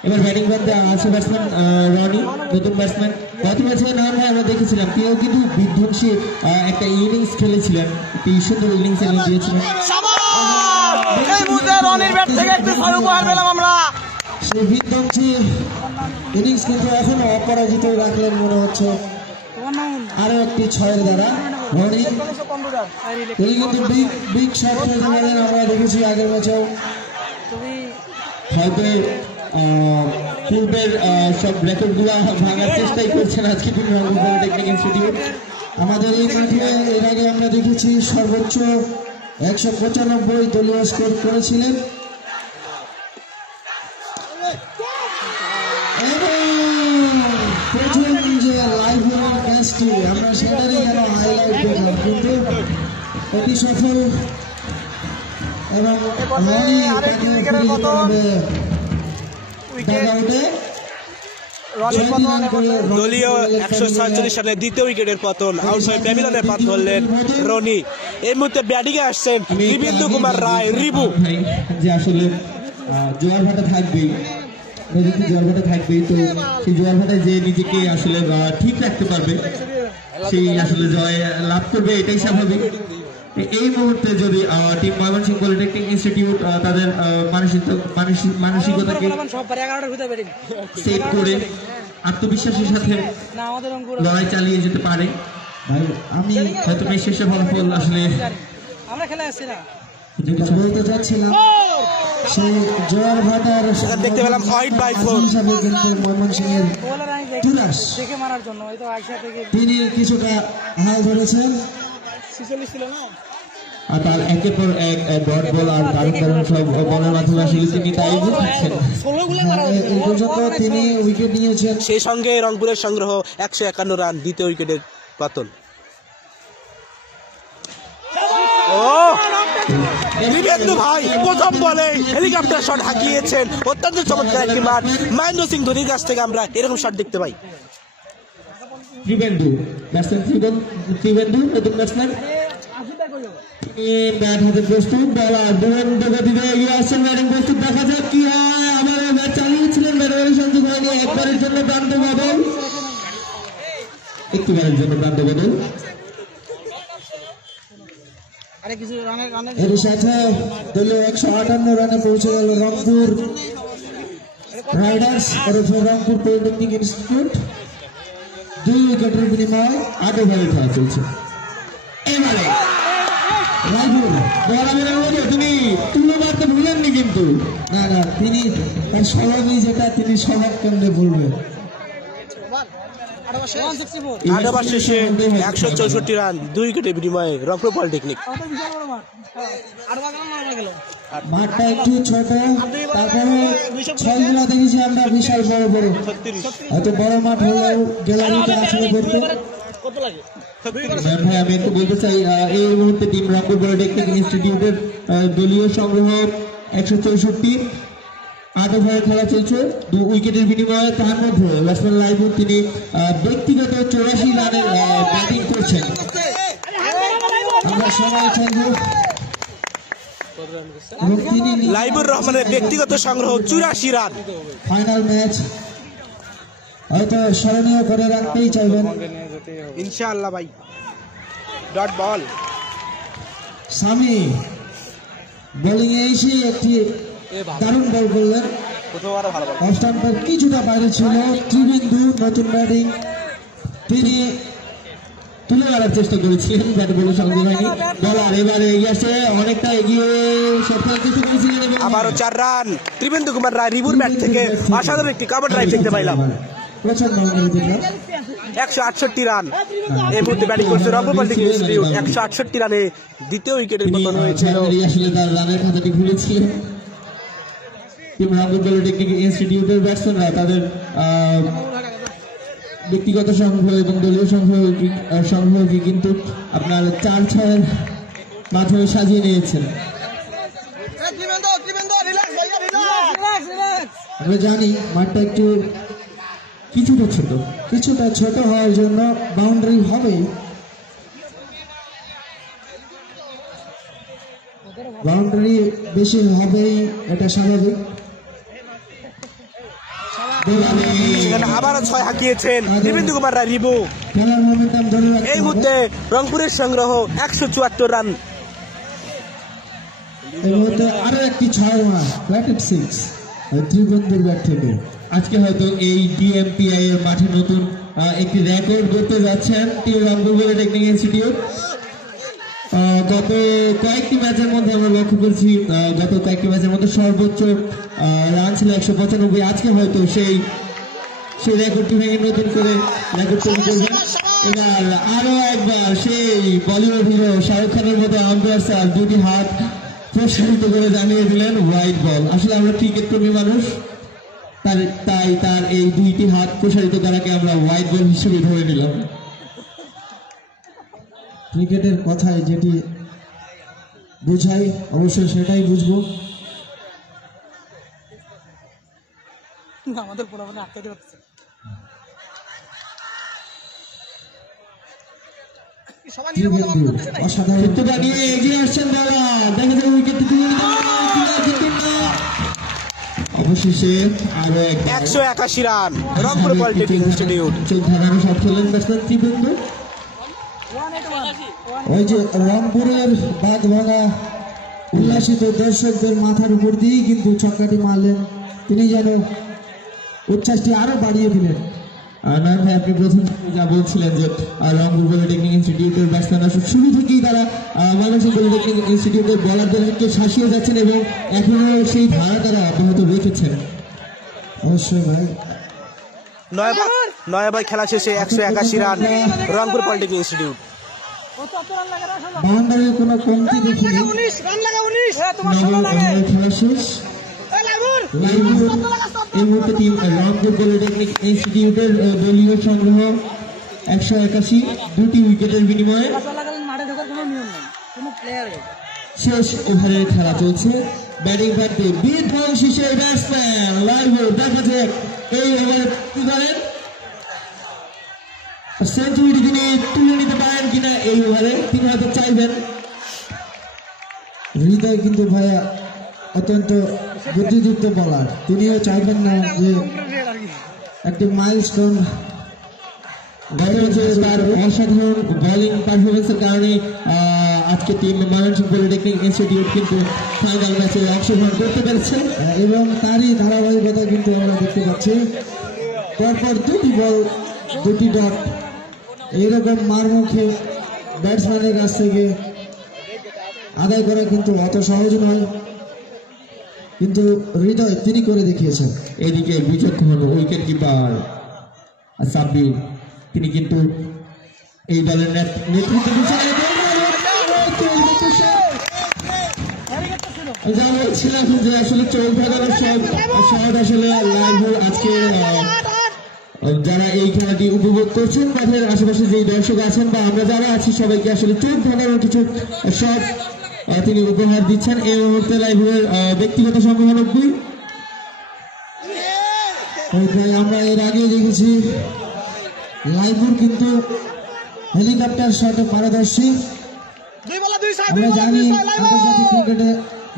এবার ব্যাটিং করতে আছে ব্যাটসম্যান রনি, নতুন ব্যাটসম্যান। গত ম্যাচে আমরা দেখেছিলাম কেউ কিন্তু বিধ্বংসী একটা ইনিংস খেলেছিলেন, একটি সুন্দর ইনিংস এনে দিয়েছিলেন। রনির ব্যাট থেকে একটু 6 উপহার পেলাম আমরা। সেই বিধ্বংসী ইনিংস কিন্তু এখনো অপরাজিত রাখলেন মনে হচ্ছে আরো একটি 6-এর দ্বারা। রনি তিনি কিন্তু বিগ শট খেলতে পারেন, আমরা দেখেছি আগের ম্যাচেও। হয়তো পূর্বের সব রেকর্ডগুলো ভাঙার চেষ্টাই করছেন আজকে রংপুর পলিটেকনিক ইনস্টিটিউট। আমাদের এই মাঠে এর আগে আমরা দেখেছি সর্বোচ্চ 195 দলীয় স্কোর করেছিলেন। প্রথম যে লাইভ ম্যাচটি আমরা সেটারই যেন হাইলাইট দেখলাম, কিন্তু অতি সফল এবং দলীয় 147 রানে দ্বিতীয় উইকেটের পতন। আউট হয়ে প্যাভিলিয়নের পথ ধরলেন রনি। এই মুহূর্তে ব্যাটিংয়ে আসছেন দিবেন্দু কুমার রায় রিবু। যে আসলে জোয়ার ভাটা থাকবেই, নদীতে জোয়ার ভাটা থাকবেই, তো সেই জোয়ার ভাটায় যে নিজেকে আসলে ঠিক রাখতে পারবে সেই আসলে জয় লাভ করবে, এটাই স্বাভাবিক। এই মুহূর্তে যদি টিম ময়মনসিংহ পলিটেকনিক ইনস্টিটিউট তাদের মানসিকতাকে সেট করে আত্মবিশ্বাসের সাথে লড়াই চালিয়ে যেতে পারে, আমি হয়তো শেষে ফলাফল আসলে বলতে চাচ্ছিলাম সেই জোয়ার ভাটার দেখতে পেলাম 8/4 হিসাবে কিন্তু ময়মনসিংহের তুরাস তিনি কিছুটা হাল ধরেছেন। আর তার একের পর এক ডট বল আর দারুণ সব বলের মাধ্যমে আসলে তিনি তাই বুঝছেন। এই পর্যন্ত তিনি উইকেট নিয়েছেন। সেই সঙ্গে রংপুরের সংগ্রহ 151 রান, দ্বিতীয় উইকেটের পতন। দিবেন্দু ভাই প্রথম বলে হেলিকপ্টার শট হাঁকিয়েছেন। অত্যন্ত চমৎকার একটি মাঠ। মহেন্দ্র সিং ধোনির কাছ থেকে আমরা এরকম শট দেখতে পাই। ত্রিবেন্দু নতুন ব্যাটসম্যান, ব্যাট হাতে প্রস্তুত, বলার দুরন্ত গতিতে এগিয়ে আসছেন, ব্যাটিং প্রস্তুত, দেখা যাক কি হয়। আবার ব্যাট চালিয়েছিলেন, ব্যাটারের সংযোগ হয়নি, একবারের জন্য প্রান্ত বদল, একটিবারের জন্য প্রান্ত বদল। এর সাথে দলীয় 158 রানে পৌঁছে গেল রংপুর রাইডার্স ওরফে রংপুর পলিটেকনিক ইনস্টিটিউট। 2 উইকেটের বিনিময়ে 8 ওভারে খেলা চলছে। এবারে তিনি তুলো মারতে ভুলেননি, কিন্তু না তিনি তার স্বভাবই যেটা তিনি স্বভাব কেন্দ্রে বলবেন। 8 ওভার শেষে 164 রান 2 উইকেটের বিনিময়ে রংপুর পলিটেকনিক। মাঠটা একটু ছোট, তারপরে ছয়গুলো দেখেছি আমরা বিশাল বড় বড়, এত বড় মাঠ হলেও গ্যালারিটা আসলে করতে। ভাই আমি একটু বলতে চাই এই মুহূর্তে টিম রংপুর পলিটেকনিক ইনস্টিটিউটের দলীয় সংগ্রহ 164, 8 ওভারে খেলা চলছে, 2 উইকেটের বিনিময়ে। তার মধ্যে ব্যাটসম্যান লাইবুর তিনি ব্যক্তিগত 84 রানের ব্যাটিং করছেন। আমরা সময় চাইব লাইবুর রহমানের ব্যক্তিগত সংগ্রহ 84 রান। ফাইনাল ম্যাচ হয়তো স্মরণীয় করে রাখতেই চাইবেন ইনশাআল্লাহ ভাই। ডট বল স্বামী বোলিং এ এসে একটি দারুণ বল করলেন, অফ স্টাম্পের কিছুটা বাইরে ছিল। ত্রিবিন্দু নতুন ব্যাটিং, তিনি তুলে আনার চেষ্টা করেছিলেন, ব্যাট বলের সঙ্গে হয়নি। বলার এবারে এগিয়ে আসছে, অনেকটা এগিয়ে সরকার চেষ্টা করেছিলেন এবং আবারও 4 রান। ত্রিবেন্দু কুমার রায় রিভুর ব্যাট থেকে অসাধারণ একটি কভার ড্রাইভ দেখতে পাইলাম। প্রচন্ড 168 রান এই মুহূর্তে ব্যাটিং করছে রংপুর পলিটেকনিক ইনস্টিটিউট। 168 রানে দ্বিতীয় উইকেটের পতন হয়েছিল। আসলে তার রানের খাতাটি খুলেছিলেন। টিম রংপুর পলিটেকনিক ইনস্টিটিউটের ব্যাটসম্যানরা তাদের ব্যক্তিগত সংগ্রহ এবং দলীয় সংগ্রহকে কিন্তু আপনার 4-6 মাধ্যমে সাজিয়ে নিয়েছেন। আমরা জানি মাঠটা একটু কিছুটা ছোট হওয়ার জন্য বাউন্ডারি হবেই, বাউন্ডারি বেশি হবেই, এটা স্বাভাবিক। সেখানে আবারও 6 হাঁকিয়েছেন ত্রিবেন্দু কুমার রায় রিভু। খেলার মোমেন্টাম ধরে রাখতে এই মুহূর্তে রংপুরের সংগ্রহ 174 রান। এই মুহূর্তে আরো একটি 6 রান, ব্যাটেড 6 ত্রিবেন্দুর ব্যাট থেকে। আজকে হয়তো এই ডিএমপিআই এর মাঠে নতুন একটি রেকর্ড করতে যাচ্ছেন টিম রংপুর পলিটেকনিক ইনস্টিটিউট। গত কয়েকটি ম্যাচের মধ্যে আমরা লক্ষ্য করছি, গত কয়েকটি ম্যাচের মধ্যে সর্বোচ্চ রান ছিল 195। আজকে হয়তো সেই রেকর্ডটি ভেঙে নতুন করে রেকর্ড তৈরি করবেন। এবার আরো একবার সেই বলিউড হিরো শাহরুখ খানের মতো আম্পায়ার স্যার 2টি হাত প্রসারিত করে জানিয়ে দিলেন হোয়াইট বল। আসলে আমরা ক্রিকেট প্রেমী মানুষ, তাই তার এই 2টি হাত প্রসারিত করাকে আমরা হোয়াইট বল হিসেবে ধরে নিলাম। ক্রিকেটের কথায় যেটি বুঝাই অবশ্যই সেটাই বুঝবো। আমাদের পুরোপুরি আটকাতে পারছে। অসাধারণ এগিয়ে আসছেন বলা, দেখা যায় উইকেট অবশেষে আরো 181 রান রংপুর পলিটেকনিক ইনস্টিটিউট। ধারানো শট খেলেন ব্যাটসম্যান ত্রিবেন্দু। ওই যে রংপুরের বাদ ভাঙা উল্লাসিত দর্শকদের মাথার উপর দিয়েই কিন্তু ছক্কাটি মারলেন, তিনি যেন উচ্ছ্বাসটি আরো বাড়িয়ে দিলেন। নয়ন ভাই, আপনি প্রথম যা বলছিলেন যে রংপুর পলিটেকনিক ইনস্টিটিউটের ব্যাটসম্যানরা শুরু থেকেই তারা ময়মনসিংহ পলিটেকনিক ইনস্টিটিউটের বোলারদেরকে শাসিয়ে যাচ্ছেন এবং এখনো সেই ধারা তারা অব্যাহত রেখেছেন। অবশ্যই ভাই। 9 ওভার খেলা শেষে 181 রান রংপুর পলিটেকনিক ইনস্টিটিউট। বাউন্ডারির কোনো কমতি দেখিনি। খেলা শেষ। এই মুহূর্তে টিম রংপুর পলিটেকনিক ইনস্টিটিউটের দলীয় সংগ্রহ 181, 2টি উইকেটের বিনিময়ে। শেষ ওভারের খেলা চলছে। ব্যাটিং প্রান্তে বিধ্বংসী সেই ব্যাটসম্যান লাইবুর। দেখা যাক এই ওভারে কি করেন, সেঞ্চুরি তিনি তুলে নিতে পারেন কিনা। এই ওভারে তিনি হয়তো চাইবেন। হৃদয় কিন্তু ভাইয়া অত্যন্ত বুদ্ধিযুক্ত বলার, তিনিও চাইবেন না যে একটি মাইলস্টোন তার অসাধারণ বোলিং পারফরমেন্সের কারণে আজকে টিম ময়মনসিংহ পলিটেকনিক ইনস্টিটিউট কিন্তু ফাইনাল ম্যাচে অংশগ্রহণ করতে পেরেছে এবং তারই ধারাবাহিকতা কিন্তু আমরা দেখতে পাচ্ছি। পরপর 2টি বল 2টি ডট, এইরকম মারমুখে ব্যাটসম্যানের কাছ থেকে আদায় করা কিন্তু অত সহজ নয়, কিন্তু হৃদয় তিনি করে দেখিয়েছেন। এদিকে বিচক্ষণ উইকেট কিপার সাব্বির, তিনি কিন্তু এই দলের নেতৃত্ব দিচ্ছেন। যা বলছিলাম যে আসলে চোখ ভাগানোর সব আসলে লাইভ আজকে যারা এই খেলাটি উপভোগ করছেন মাঠের আশেপাশে যে দর্শক আছেন বা আমরা যারা আছি সবাইকে আসলে চোখ ভাগানোর কিছু সব তিনি উপহার দিচ্ছেন। এই মুহূর্তে লাইভের ব্যক্তিগত সংগ্রহ 90। আমরা এর আগে দেখেছি লাইভুর কিন্তু হেলিকপ্টার শটে পারদর্শী। আমরা জানি আন্তর্জাতিক ক্রিকেটে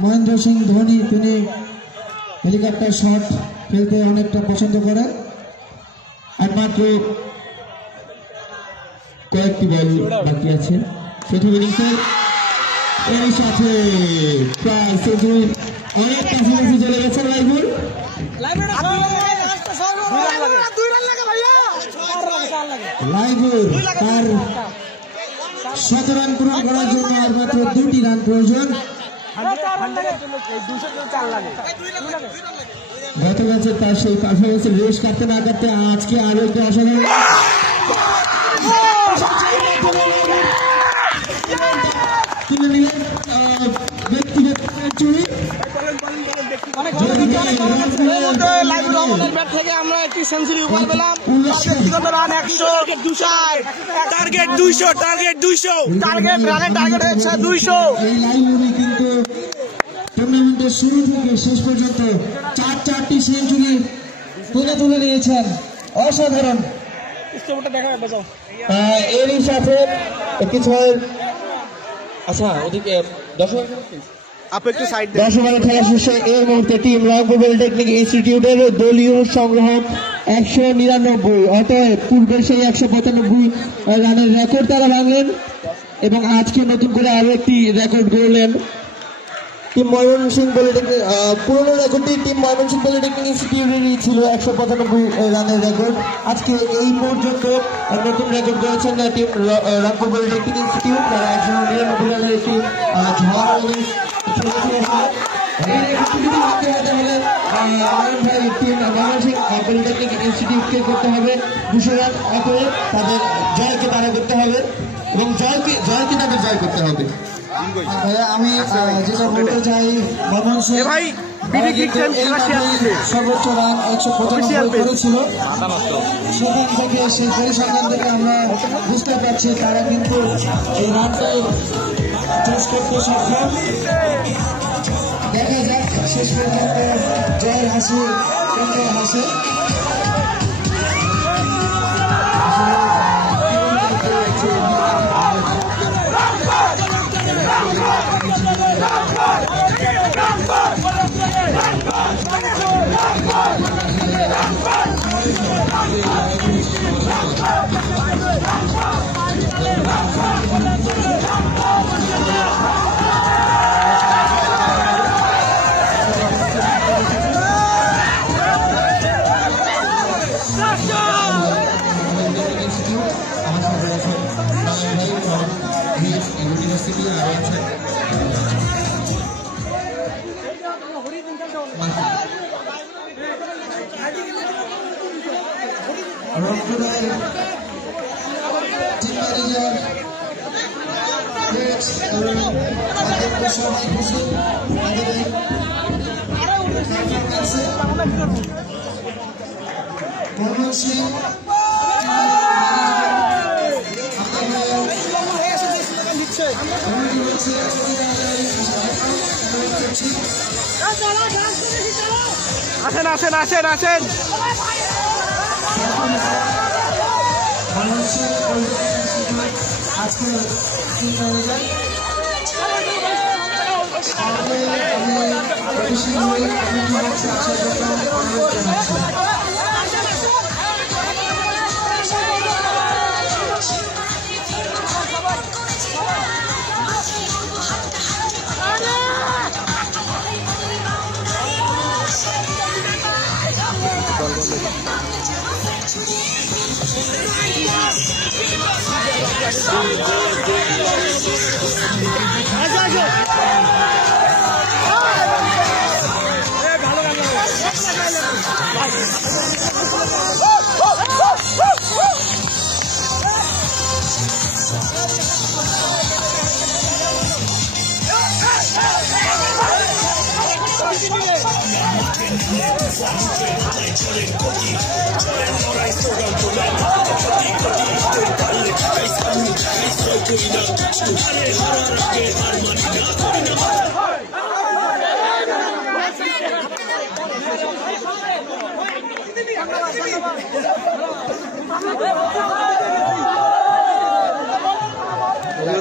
মহেন্দ্র সিং ধোনি তিনি হেলিকপ্টার শট খেলতে অনেকটা পছন্দ করেন। আর মাত্র কয়েকটি বল বাকি আছে। প্রথম ইনিংসের এর সাথে প্রায় সেঞ্চুরি অনেক কাছাকাছি চলে গেছে লাইভুর। লাইভুর তার 7 রান পূরণ করার জন্য আর মাত্র 2টি রান প্রয়োজন। গত ম্যাচে তার সেই পারফরমেন্সের রেস কাটতে না কাটতে আজকে আরো একটি অসাধারণ তুলে নিলেন ব্যক্তিগত সেঞ্চুরি। আমরা একটি সেঞ্চুরি উপহার পেলাম। ব্যক্তিগত রান 100, টার্গেট 200, রানের টার্গেট হচ্ছে 200। এই লাইভুরই কিন্তু টুর্নামেন্টের শুরু থেকে শেষ পর্যন্ত 4টি সেঞ্চুরি তুলে নিয়েছেন। অসাধারণ। এরই সাথে একটি ছয়ের আচ্ছা ওদিকে দর্শক খেলা শেষে এই মুহূর্তে টিম রংপুর পলিটেকনিক ইনস্টিটিউটের দলীয় সংগ্রহ 199। অতএব পূর্বের সেই 195 রানের রেকর্ড তারা ভাঙলেন এবং আজকে নতুন করে আরো একটি রেকর্ড গড়লেন। টিম ময়মনসিংহ পলিটেকনিক পুরনো রেকর্ডটি টিম ময়মনসিংহ পলিটেকনিক ইনস্টিটিউটেরই ছিল 195 রানের রেকর্ড। আজকে এই পর্যন্ত নতুন রেকর্ড করেছেন টিম রংপুর পলিটেকনিক ইনস্টিটিউট, যারা 199 রানের একটি ঝড় পলিটেকনিক ইনস্টিটিউটকে করতে হবে 200 রান। অতএব তাদের জয়কে তারা করতে হবে এবং জয়কে তাদের জয় করতে হবে। আমি যেটা বলতে চাই সর্বোচ্চ রান 195 করেছিল। সেখান থেকে সেই পরিসংখ্যান থেকে আমরা বুঝতে পারছি তারা কিন্তু এই রানটাই চুজ করতে সক্ষম। দেখা যাক শেষ পর্যন্ত জয়ের হাসি কেমন হাসে। সবাই খুশি আসেন আজকে ভালো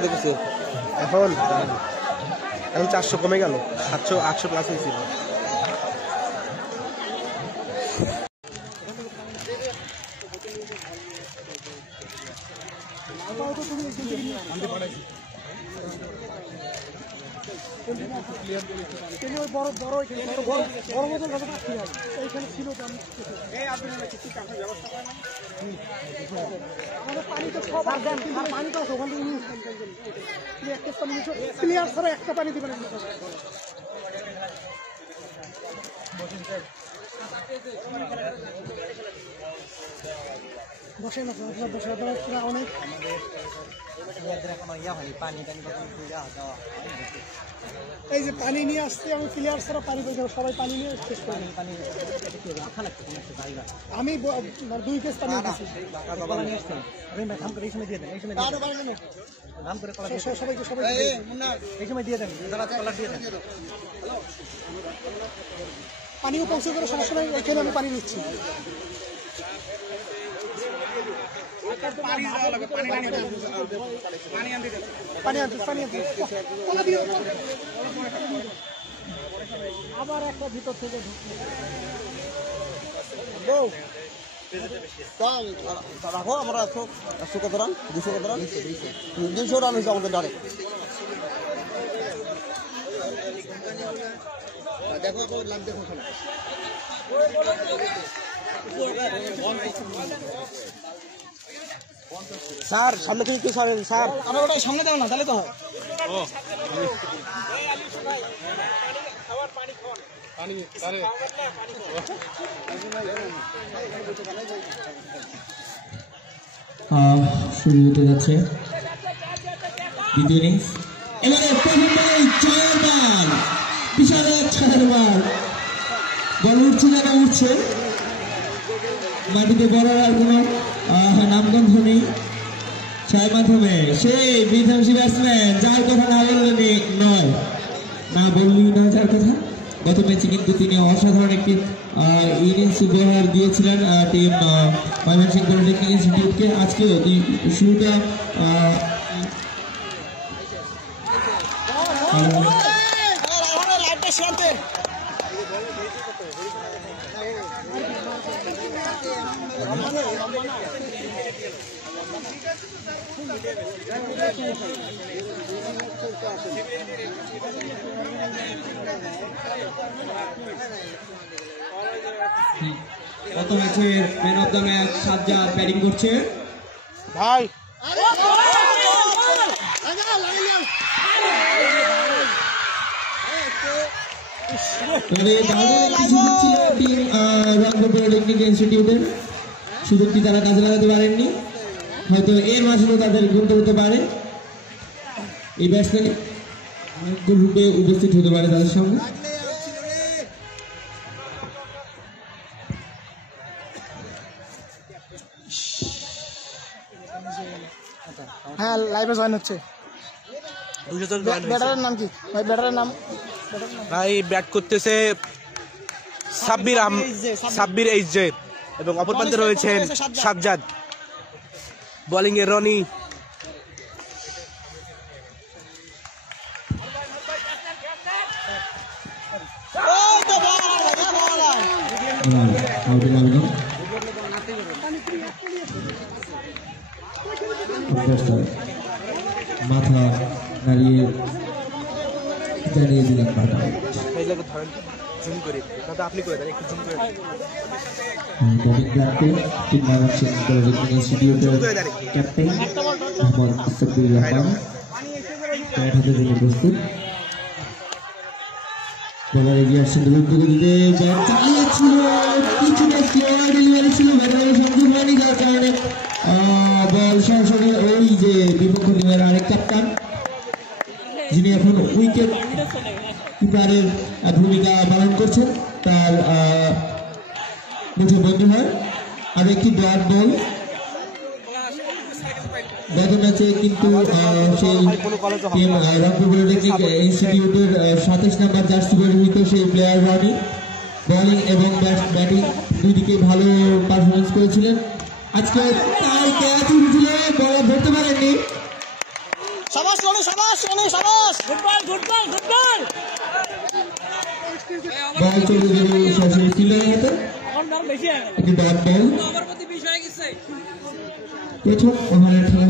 দেখেছি এখন 400 কমে গেল, 700-800 প্লাস হয়েছিল। প্লেয়ার ছাড়া একটা পানি দিবেন বসে না বসে অনেক এই যে পানি নিয়ে আসছি আমি প্লেয়ার ছাড়া পানি পেয়ে যাবো, সবাই পানি নিয়ে শেষ করে আমি 2 কেস পানি দিচ্ছি পানিও পৌঁছে করে সমস্যা নাই, এখানে আমি পানি নিচ্ছি। আবার একটা ভিতর থেকে রাখো আমরা 100 কত রান 200 কত রান 200 রান হয়েছে আমাদের ডাইরেক্ট। দেখো লাভ দেখো স্যার সামনে থেকে কি সামনে স্যার আমার ওটা সামনে দাও না, তাহলে তো হয়। শুরু হতে যাচ্ছে দ্বিতীয় ইনিংস। এবারে প্রথম বল 4 বল, বিশাল 4 বল, বল উঠছে না, উঠছে মাটিতে বলার আর কোনো নামগন্ধ নেই। ছয় মাধ্যমে সেই বিধ্বংসী ব্যাটসম্যান যার কথা না বললেনি নয়, না বললেই নয় যার কথা। গত ম্যাচে কিন্তু তিনি অসাধারণ একটি ইনিংস উপহার দিয়েছিলেন টিম ময়মনসিংহ পলিটেকনিক ইনস্টিটিউটকে। আজকেও শুরুটা গত ম্যাচের man of the match Sajjad batting করছে ভাই। তবে দারুণ একটি সুযোগ ছিল টিম রংপুর পলিটেকনিক ইনস্টিটিউটের, সুযোগটি তারা কাজে লাগাতে পারেননি। হয়তো এর মাঝেও তাদের গুনতে হতে পারে, এই ব্যাটসম্যান রূপে উপস্থিত হতে পারে তাদের সঙ্গে। হ্যাঁ লাইভে জয়েন হচ্ছে। ব্যাটারের নাম কি ভাই? ব্যাটারের নাম ভাই ব্যাট করতেছে সাব্বির এইচজে এবং অপর প্রান্তে রয়েছেন সাজ্জাদ, বোলিং এ রনি। মাথা নাড়িয়ে জানিয়ে দিলাম আপনি করে দেন, একটু জুম করে ক্যাপ্টেন মোহাম্মদ সাব্বির রহমান প্রস্তুত। বলার এগিয়ে আসছেন দিতে ব্যাট চালিয়েছিল, কিছুটা স্লোয়ার ডেলিভারি ছিল, ব্যাটারের সংযোগ হয়নি, যার কারণে বল সরাসরি ওই যে বিপক্ষ টিমের আরেক ক্যাপ্টেন যিনি এখন উইকেট কিপারের ভূমিকা পালন করছেন, তার হয় আর একটি ডট বল। গত ম্যাচে কিন্তু সেই টিম রংপুর পলিটেকনিক ইনস্টিটিউটের 27 নম্বর জার্সি পরিহিত সেই প্লেয়ার রনি বোলিং এবং ব্যাটিং দুই দিকে ভালো পারফরমেন্স করেছিলেন। আজকে তার ক্যাচ উঠেছিল, বল ধরতে পারেননি। সাবাস রনি, সাবাস রনি, সাবাস। বল চলে গেল সরাসরি ফিল্ডারের হাতে, একটি ডট বল।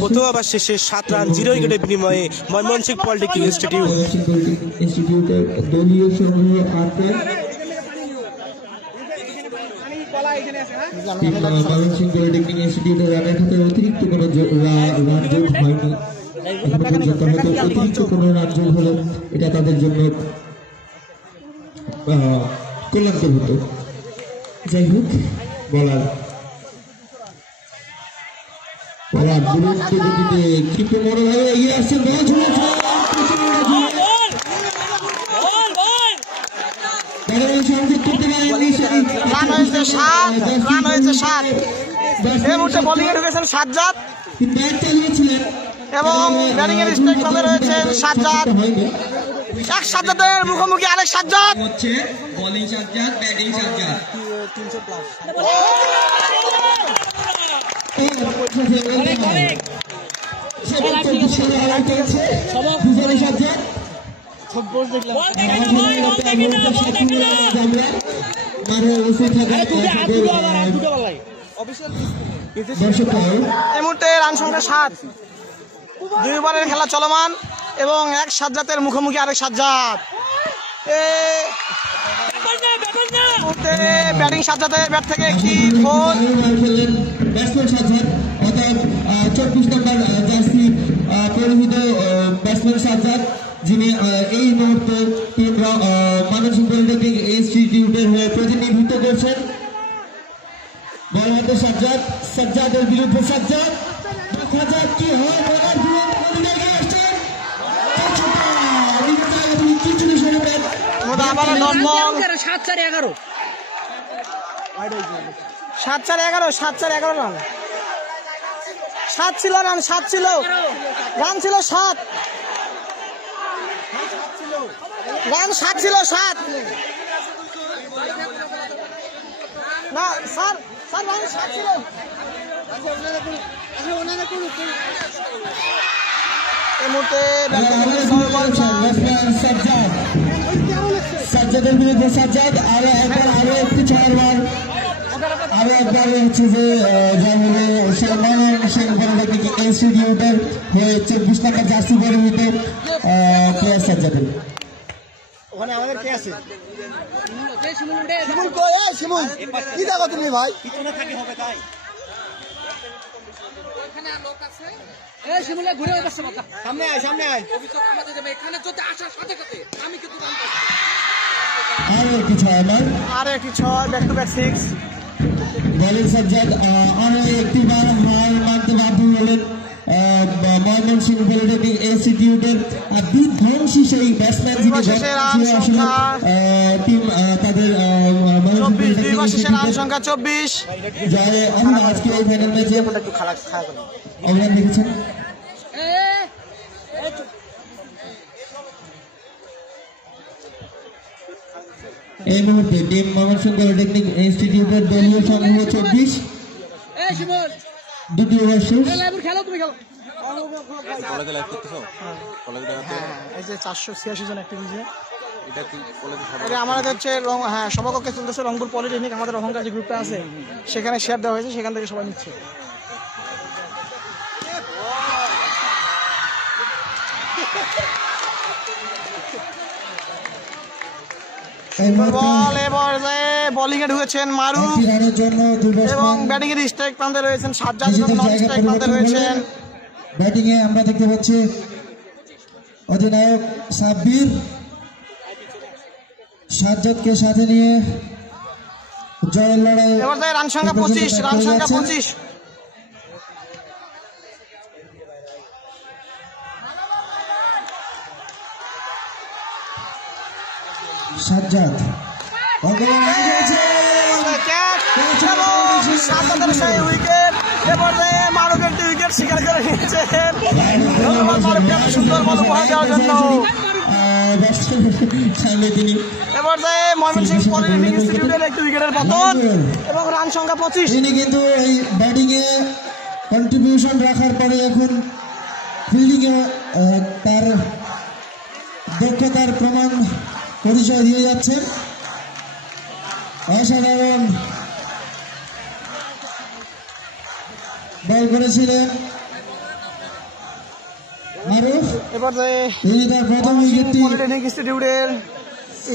প্রথম ওভার শেষে 7 রান 0 উইকেটের বিনিময়ে ময়মনসিংহ পলিটেকনিক ইনস্টিটিউটের দলীয় সংগ্রহ 8 রান। ময়মনসিংহ পলিটেকনিক ইনস্টিটিউটের রানের খাতে অতিরিক্ত কোনো রান যোগ হয়নি এখনো পর্যন্ত। হয়তো অতিরিক্ত কোনো রান যোগ হলে এটা তাদের জন্য কল্যাণকর হতো। যাই হোক, বলার দূরত্ব গতিতে ক্ষিপ্র মনোভাবে এগিয়ে আসছেন। রান হয়েছে 7, রান হয়েছে 7। এই মুহূর্তে বোলিং এ ঢুকেছেন সাজ্জাদ এবং ব্যাটিং এর স্ট্রাইক জোনে রয়েছেন সাজ্জাদ। এক সাজ্জাদের মুখোমুখি আরেক সাজ্জাদ। Bowling Sajjad, batting Sajjad. এই মুহূর্তে রান সংখ্যা 7, 2 ওভারের খেলা চলমান এবং এক সাজ্জাদের মুখোমুখি আরেক সাজ্জাদ। ব্যাটিং সাজ্জাদের ব্যাট থেকে একটি বল। ব্যাটসম্যান সাজ্জাদ অর্থাৎ 24 নম্বর জার্সি পরিহিত ব্যাটসম্যান সাজ্জাদ, যিনি এই মুহূর্তে ময়মনসিংহ পলিটেকনিক ইনস্টিটিউটের হয়ে প্রতিনিধিত্ব করছেন। বল হাতে সাজ্জাদ, সাজ্জাদের বিরুদ্ধে সাজ্জাদ, দেখা যাক কি হয়। আবার ডট বল। 7-4-11 রান। 7 ছিল রান, 7 ছিল রান, ছিল 7 রান, 7 ছিল 7 না স্যার, স্যার রান 7 ছিল। এই মুহূর্তে সাজ্জাদের বিরুদ্ধে সাজ্জাদ আরো একটি 6 বার, আরো একবার হচ্ছে যে ময়মনসিংহ পলিটেকনিক ইনস্টিটিউটের হয়ে 24 নম্বর জার্সি পরিহিত প্লেয়ার সাজ্জাদের। ওখানে আমাদের কে আছে? শিমুল কই? শিমুল কি দেখো তুমি ভাই? পিছনে থাকে হবে তাই। এখানে লোক আছে। এই শিমুলে ঘুরে আসছে বাবা। সামনে আয়, সামনে আয়। অভিযোগ আমাদের দেবে এখানে যদি আসার সাথে সাথে আমি কিন্তু দাম করব। আর একটি 6 বার, আর একটি 6, back to back 6। Bowling Sajjad আরো একটি বার হার মানতে বাধ্য হলেন ময়মনসিংহ পলিটেকনিক ইনস্টিটিউটের বিধ্বংসী সেই ব্যাটসম্যান, যিনি টিম তাদের রান সংখ্যা 24। জয়ে আজকে এই ফাইনাল ম্যাচে অবদান রেখেছেন। এই মুহূর্তে টিম ময়মনসিংহ পলিটেকনিক ইনস্টিটিউটের দলীয় সংগ্রহ 24, 2 ওভার শেষ। এই যে 486 জন অ্যাক্টিভিটি, এটা আমাদের হচ্ছে সভাকক্ষে চলতেছে রংপুর পলিটেকনিক। আমাদের অহংকার যে গ্রুপটা আছে সেখানে শেয়ার দেওয়া হয়েছে, সেখান থেকে সবাই নিচ্ছে। বোলিং এ ঢুকেছেন মারুফ এবং ব্যাটিং এর স্ট্রাইক প্রান্তে রয়েছেন সাজ্জাদ এবং নন স্ট্রাইক প্রান্তে রয়েছেন। ব্যাটিং এ আমরা দেখতে পাচ্ছি অধিনায়ক সাব্বির, সাজ্জাদকে সাথে নিয়ে জয়ের লড়াই। এবার রান সংখ্যা 25, রান সংখ্যা 25। সাজ্জাদ ক্যাচ শান্তদের সেই উইকেট এবার মারুফ একটি উইকেট শিকার করে নিয়েছেন। ধন্যবাদ মারুফকে এত সুন্দর বল উপহার দেওয়ার জন্য। এবার ময়মনসিংহ পলিটেকনিক ইনস্টিটিউটের একটি উইকেটের পতন এবং রান সংখ্যা 25। তিনি কিন্তু এই ব্যাটিং এ কন্ট্রিবিউশন রাখার পরে এখন ফিল্ডিং এ তার দক্ষতার প্রমাণ পরিচয় দিয়ে যাচ্ছেন। অসাধারণ বল করেছিলেন মারুফ। এবার তিনি তার প্রথম উইকেটটি পলিটেকনিক ইনস্টিটিউটের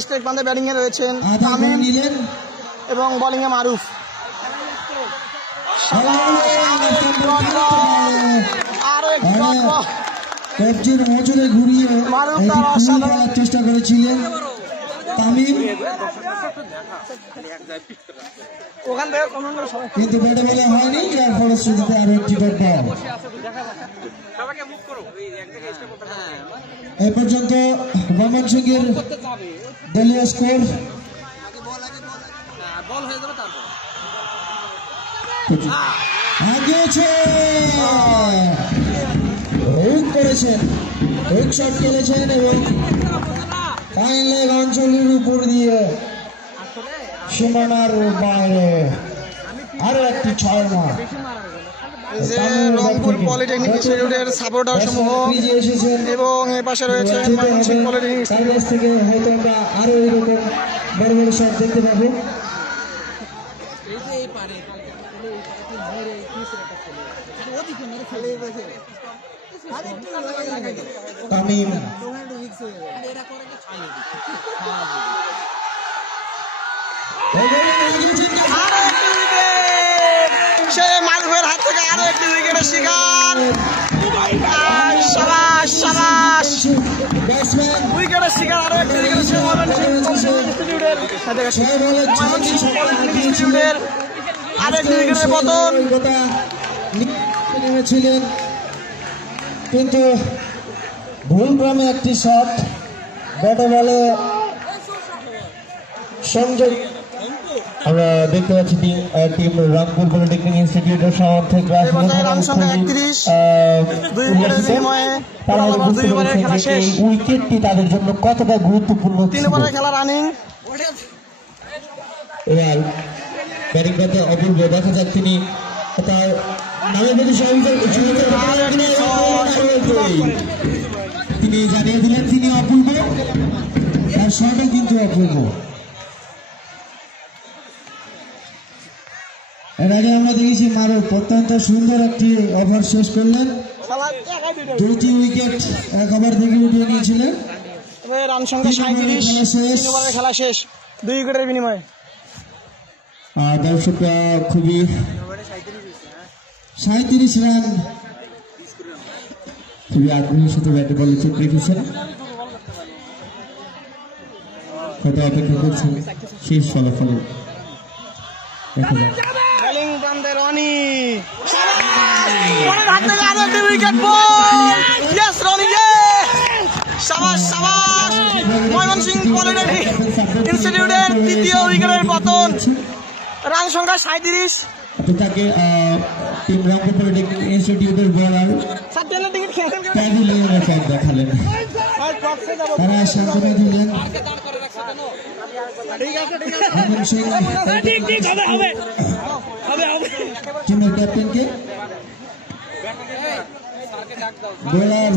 স্ট্রাইক প্রান্তে ব্যাটিং এ রয়েছেন আধা করে তামিম নিলেন এবং বোলিং এ মারুফ। আরো একটি ডট বল। কবজির মোচরে ঘুরিয়ে মারুফ এটি তার পুল অসাধারণ করার চেষ্টা করেছিলেন তামিম, ওখান থেকে কমেন্ট করে সবাই কিন্তু ব্যাটে বলে হয়নি, যার ফলশ্রুতিতে আরো একটি ডট বল। এ পর্যন্ত ময়মনসিংহের দলীয় স্কোর আগিয়েছে, হুইক করেছেন, হুইক শট খেলেছেন এবং ফাইন লেগ অঞ্চলের উপর দিয়ে সীমানার বাইরে আরো একটি 6 মার। রংপুর পলিটেকনিক ইনস্টিটিউটের সাপোর্টার সমূহ এবং এ পাশে রয়েছে ময়মনসিংহ পলিটেকনিক তার থেকে হয়তো আমরা আরো এরকম বড় বড় শট দেখতে পাবো। তামিম সে মারুফের হাত থেকে আরো একটি উইকেটের শিকার। সাবাস সাবাস, উইকেটের শিকার আরো একটি উইকেটের ইনস্টিটিউটের আরো একটি উইকেটের পতন। নেমেছিলেন কিন্তু ভুলক্রমে একটি শট ব্যাটে বলে সংযোগ আমরা দেখতে পাচ্ছি। টিম রংপুর পলিটেকনিক ইনস্টিটিউটের সমর্থক উইকেটটি তাদের জন্য কতটা গুরুত্বপূর্ণ। 3 ওভারের খেলা রানিং। এবার ব্যাটিং করতে অপূর্ব, দেখা যাক তিনি তার নামের প্রতি তিনি জানিয়ে দিলেন তিনি অপূর্ব, তার শটও কিন্তু অপূর্ব। এর আগে আমরা দেখেছি মারুফ অত্যন্ত সুন্দর একটি ওভার শেষ করলেন, 2টি উইকেট এক ওভার থেকে উঠিয়ে নিয়েছিলেন। রান সংখ্যা 37, 3 ওভারের খেলা শেষ 2 উইকেটের বিনিময়ে। দর্শকরা খুবই 37 রান খুবই আগ্রহের সাথে ব্যাটে বলে চোখ রেখেছেন, হয়তো অপেক্ষা করছেন শেষ ফলাফল দেখা যাক। বোলিং প্রান্তে রনি, রনির হাত থেকে আরো একটি উইকেট বল। ইয়েস রনি, সাবাস সাবাস। ময়মনসিংহ পলিটেকনিক ইনস্টিটিউটের 3য় উইকেটের পতন। রান সংখ্যা 37। তাকে টিম রংপুর পলিটেকনিক ইনস্টিটিউটের বোলার কাজী লিওনের ফ্যান দেখালেন, তারা সান্ত্বনা দিলেন টিমের ক্যাপ্টেনকে। বোলার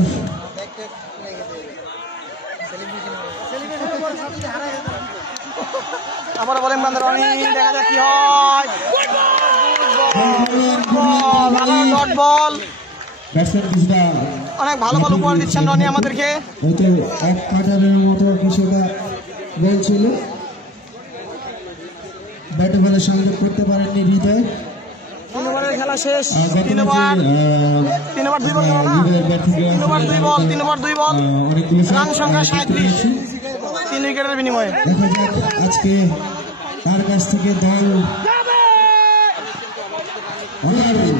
আবার বলেন বান্দর রনি, দেখা যাক কি হয়। ভালো ডট বল, অনেক ভালো ভালো উপহার দিচ্ছেন রনি আমাদেরকে। হয়তো 1 কাটারের মতো কিছুটা বল ছিল, ব্যাটে বলে সংযোগ করতে পারেননি হৃদয়। 3 ওভারের খেলা শেষ। 3 ওভার 2 বল, 3 ওভার 2 বল, 3 ওভার 2 বল। রান সংখ্যা 37, 3 উইকেটের বিনিময়ে। দেখা যাক আজকে তার কাছ থেকে দল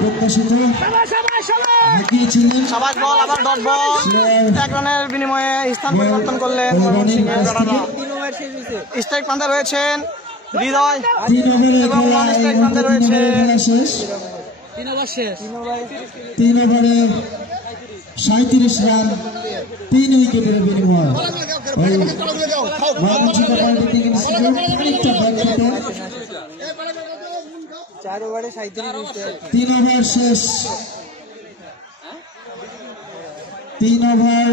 প্রত্যাশিত হাঁকিয়েছিলেন। সাবাস বল, আবার ডট বল। 1 রানের বিনিময়ে স্থান পরিবর্তন করলেন ময়মনসিংহের ব্যাটাররা। স্ট্রাইক প্রান্তে রয়েছেন হৃদয় 3 ওভারের এবং খেলা, নন এই স্ট্রাইক মুহূর্তে প্রান্তে 3 রয়েছে ওভারের খেলা শেষ। 3 ওভারে 37 রান 3 উইকেটের বিনিময়। ময়মনসিংহ পলিটেকনিক ইনস্টিটিউট খানিকটা ব্যাকফুটে। 3 ওভার শেষ। 3 ওভার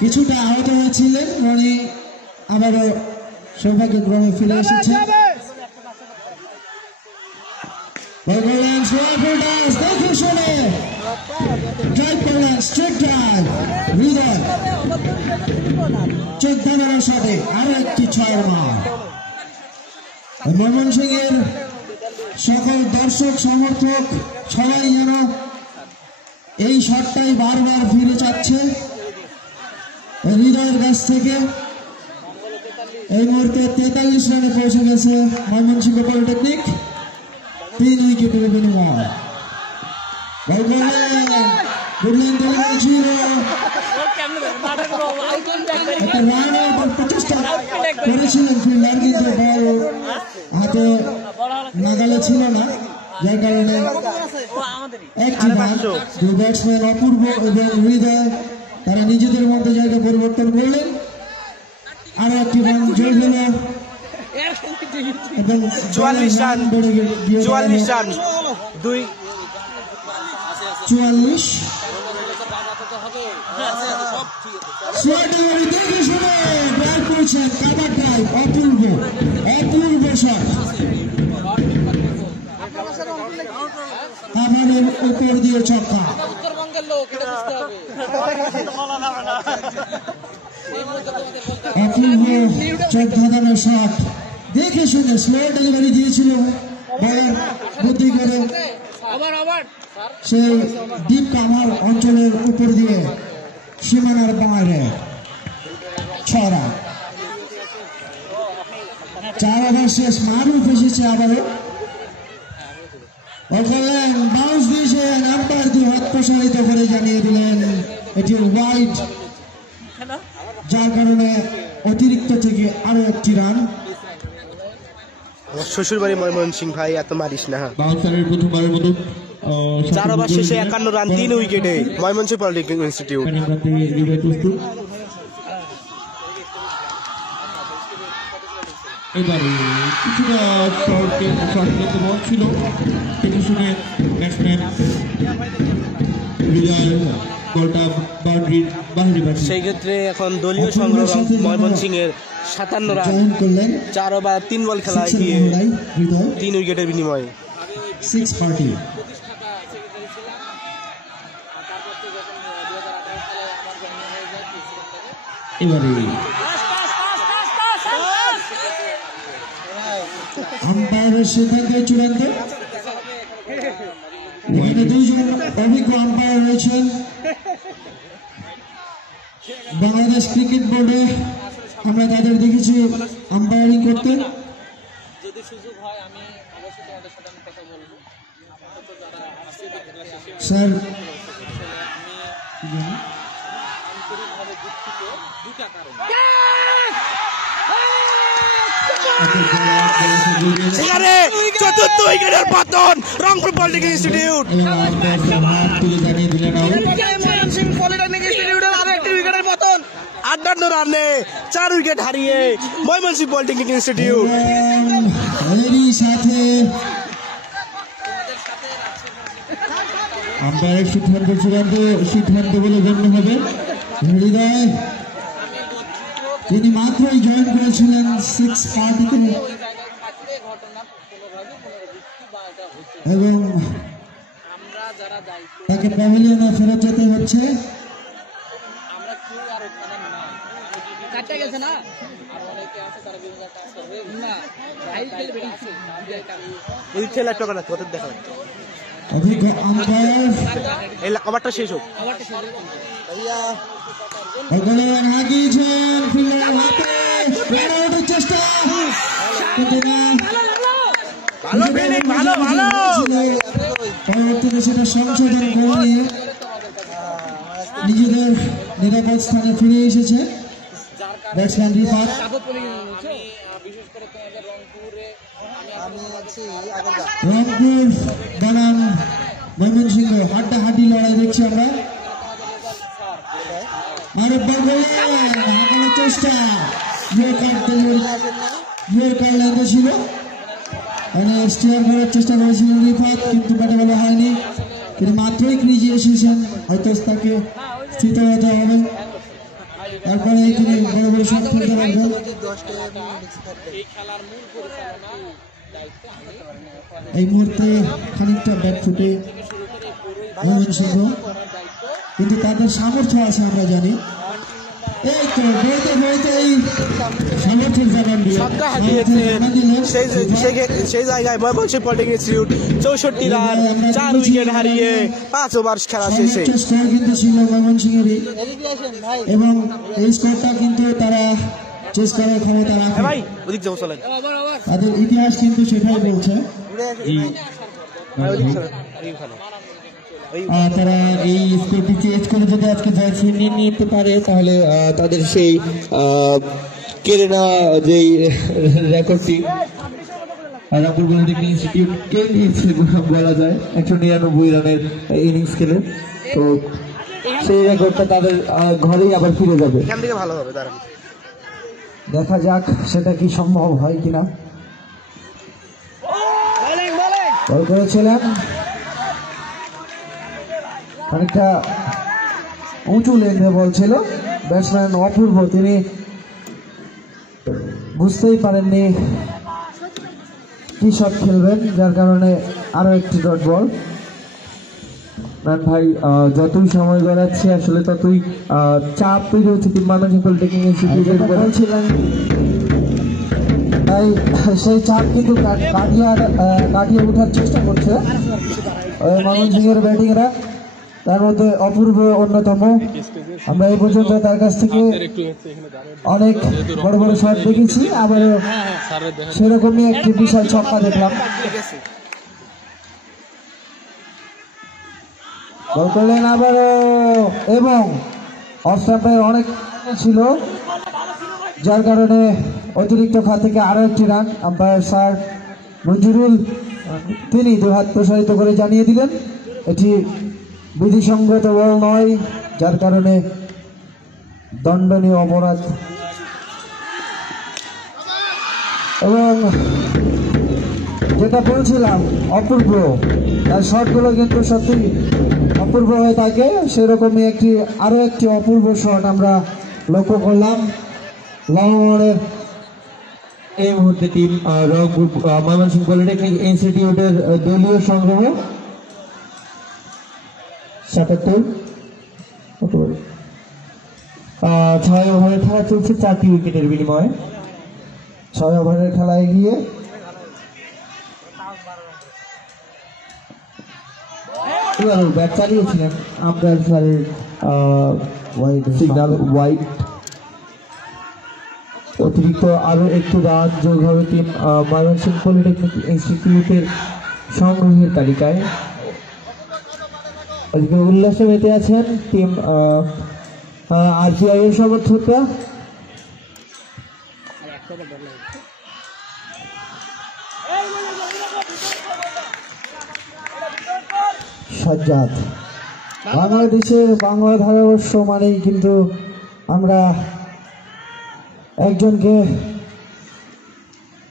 কিছুটা আহত হয়েছিলেন রনি, আবারও সৌভাগ্যক্রমে ফিরে এসেছেন। দেখে শুনে ড্রাইভ করলেন, স্ট্রেট ড্রাইভ, হৃদয় চোখ ধানোর শটে আরো একটি 6 মার। ময়মনসিংহের সকল দর্শক সমর্থক সবাই যেন এই শটটাই বারবার ফিরে যাচ্ছে হৃদয়ের কাছ থেকে। এই মুহূর্তে 43 রানে পৌঁছে গেছে ময়মনসিংহ পলিটেকনিক, 3 উইকেটের বিনিময়। রানের প্রচেষ্টা করেছিলেন ফিল্ডার, কিন্তু বল হাতে নাগালে ছিল না, যার কারণে একটি রান। দুই ব্যাটসম্যান অপূর্ব এবং হৃদয় তারা নিজেদের মধ্যে জায়গা পরিবর্তন করলেন, আরো একটি রান যোগ হল এবং 44 রান 44 রান 2 44 দেখে শুনে ড্রাইভ করেছেন, কাভার ড্রাইভ, অপূর্ব অপূর্ব শট, কাভারের উপর দিয়ে ছক্কা। অপূর্ব চোখ ধাঁধানো শট, দেখে শুনে স্লো ডেলিভারি দিয়েছিল বলার বুদ্ধি করে, সেই ডিপ কাভার অঞ্চলের উপর দিয়ে সীমানার বাইরে 6 রান। 4 ওভার শেষ, মারুফ এসেছে আবারও। বাউন্স দিয়েছেন, আম্পায়ার 2 হাত প্রসারিত করে জানিয়ে দিলেন এটি ওয়াইড, যার কারণে অতিরিক্ত থেকে আরো একটি রান। শ্বশুর বাড়ি ময়মনসিংহ ভাই, এত মারিস না। বাউন্সারের প্রথমবারের মতো 4 ওভার শেষে 51 রান 3 উইকেটে ময়মনসিংহ পলিটেকনিক ইনস্টিটিউট। এবারে কিছুটা শর্ট বল ছিল, দেখে শুনে ব্যাটসম্যান হৃদয় বলটা বাউন্ডারির বাইরে পাচ্ছে। সেই ক্ষেত্রে এখন দলীয় সংগ্রহ ময়মনসিংহের 57 রান, জয়েন করলেন 4 ওভার 3 বল খেলায় গিয়ে হৃদয় 3 উইকেটের বিনিময়ে 6 পার্টি। এবারে আম্পায়ারের সিদ্ধান্ত চূড়ান্ত। এখানে 2 জন অভিজ্ঞ আম্পায়ার রয়েছেন বাংলাদেশ ক্রিকেট বোর্ডে, আমরা তাদের দেখেছি আম্পায়ারিং করতে। স্যার সেখানে চতুর্থ উইকেটের পতন Rangpur polytechnic institute. Mymensingh polytechnic ইনস্টিটিউটের আরো একটি উইকেটের পতন। 58 রানে 4 উইকেট হারিয়ে ময়মনসিংহ পলিটেকনিক ইনস্টিটিউট। এরই সাথে আম্পায়ারের সিদ্ধান্ত চূড়ান্ত সিদ্ধান্ত বলে গণ্য হবে। হৃদয় তিনি মাত্রই জয়েন করেছিলেন 6 পার্টিতে এবং তাকে প্যাভিলিয়নে ফেরত যেতে হচ্ছে। অভিজ্ঞ আম্পায়ার এই ওভারটা শেষ হোক। গোলওয়ান হাকিয়েছেন ফিল্ডারের হাতে রানাউটের চেষ্টা কিন্তু না ভালো ফিল্ডিং, ভালো ভালো। পরবর্তীতে সেটা সংশোধন করে নিয়ে নিজেদের নিরাপদ স্থানে ফিরে এসেছে ব্যাটসম্যান রিফাত। রংপুর বনাম ময়মনসিংহ হাড্ডাহাড্ডি লড়াই দেখছি আমরা। আরে হাঁকানোর চেষ্টা লাইনে ছিল, স্টিয়ার করার চেষ্টা করেছিলেন রিফাত কিন্তু ব্যাটে বলা হয়নি। তিনি মাত্রই ক্রিজে এসেছেন, হয়তো তাকে স্থিত হতে হবে, তারপরে তিনি বড় বড় শট খেলতে পারবেন। এই মুহূর্তে খানিকটা ব্যাট ফুটে ময়মনসিংহ, কিন্তু তাদের সামর্থ্য আছে আমরা জানি। এই তো বইতে বইতে এই সামর্থ্যের জানান দিয়ে সেই জায়গায় Mymensingh polytechnic institute 64 run 4 wicket হারিয়ে 5 ওভার খেলা শেষে স্কোর কিন্তু ছিল ময়মনসিংহেরই, এবং এই স্কোরটা কিন্তু তারা চেস করার ক্ষমতা রাখে। ভাই ওদিক যাও, চলেন। তাদের ইতিহাস কিন্তু সেটাই বলছে। তারা এই স্কোরটি চেঞ্জ করে যদি আজকে জয় ছিনিয়ে নিতে পারে তাহলে তাদের সেই কেড়ে নেওয়া যেই রেকর্ডটি রংপুর পলিটেকনিক ইনস্টিটিউট কেড়ে নিয়েছে বলা যায় 199 রানের ইনিংস খেলে, তো সেই রেকর্ডটা তাদের ঘরেই আবার ফিরে যাবে। এখান থেকে ভালো হবে, দাঁড়ান দেখা যাক সেটা কি সম্ভব হয় কিনা। বল করেছিলেন খানিকটা উঁচু লেগে বলছিল ব্যাটসম্যান অপূর্ব, তিনি বুঝতেই পারেননি কি শট খেলবেন, যার কারণে আরো একটি ডট বল। ভাই যতই সময় গড়াচ্ছে আসলে ততই চাপ তৈরি হচ্ছে ময়মনসিংহ পলিটেকনিক ইনস্টিটিউটের উপর। তাই সেই চাপ কিন্তু কাটিয়ে ওঠার চেষ্টা করছে ময়মনসিংহের ব্যাটিংরা, তার মধ্যে অপূর্ব অন্যতম। আমরা এই পর্যন্ত তার কাছ থেকে অনেক বড় বড় শট দেখেছি, আবারও সেরকমই একটি বিশাল ছক্কা দেখলাম। বল করলেন আবারও, এবং অফ স্টাম্পের অনেক ছিল, যার কারণে অতিরিক্ত খাত থেকে আরো একটি রান আম্পায়ার স্যার মঞ্জুরুল তিনি দুহাত প্রসারিত করে জানিয়ে দিলেন এটি বিধিসঙ্গত বল নয়, যার কারণে দণ্ডনীয় অপরাধ। এবং যেটা বলছিলাম অপূর্ব, তার শটগুলো কিন্তু সত্যি অপূর্ব হয়ে থাকে, সেরকমই আরো একটি অপূর্ব শট আমরা লক্ষ্য করলাম লংঅনের। এই মুহূর্তে টিম রংপুর ময়মনসিংহ পলিটেকনিক ইনস্টিটিউটের দলীয় সংগ্রহ 77। 6 ওভারের খেলা চলছে 4টি উইকেটের বিনিময়ে। 6 ওভারের খেলায় গিয়ে ব্যাট চালিয়েছিলেন আম্পায়ার স্যারের সিগন্যাল ওয়াইড। অতিরিক্ত আরো একটু রান যোগ হবে টিম ময়মনসিংহ পলিটেকনিক ইনস্টিটিউটের সংগ্রহের তালিকায়। আজকে উল্লাসে মেতে আছেন টিম আরপিআই এর সমর্থকরা। সাজ্জাদ বাংলাদেশের বাংলা ধারাবর্ষ মানেই কিন্তু আমরা একজনকে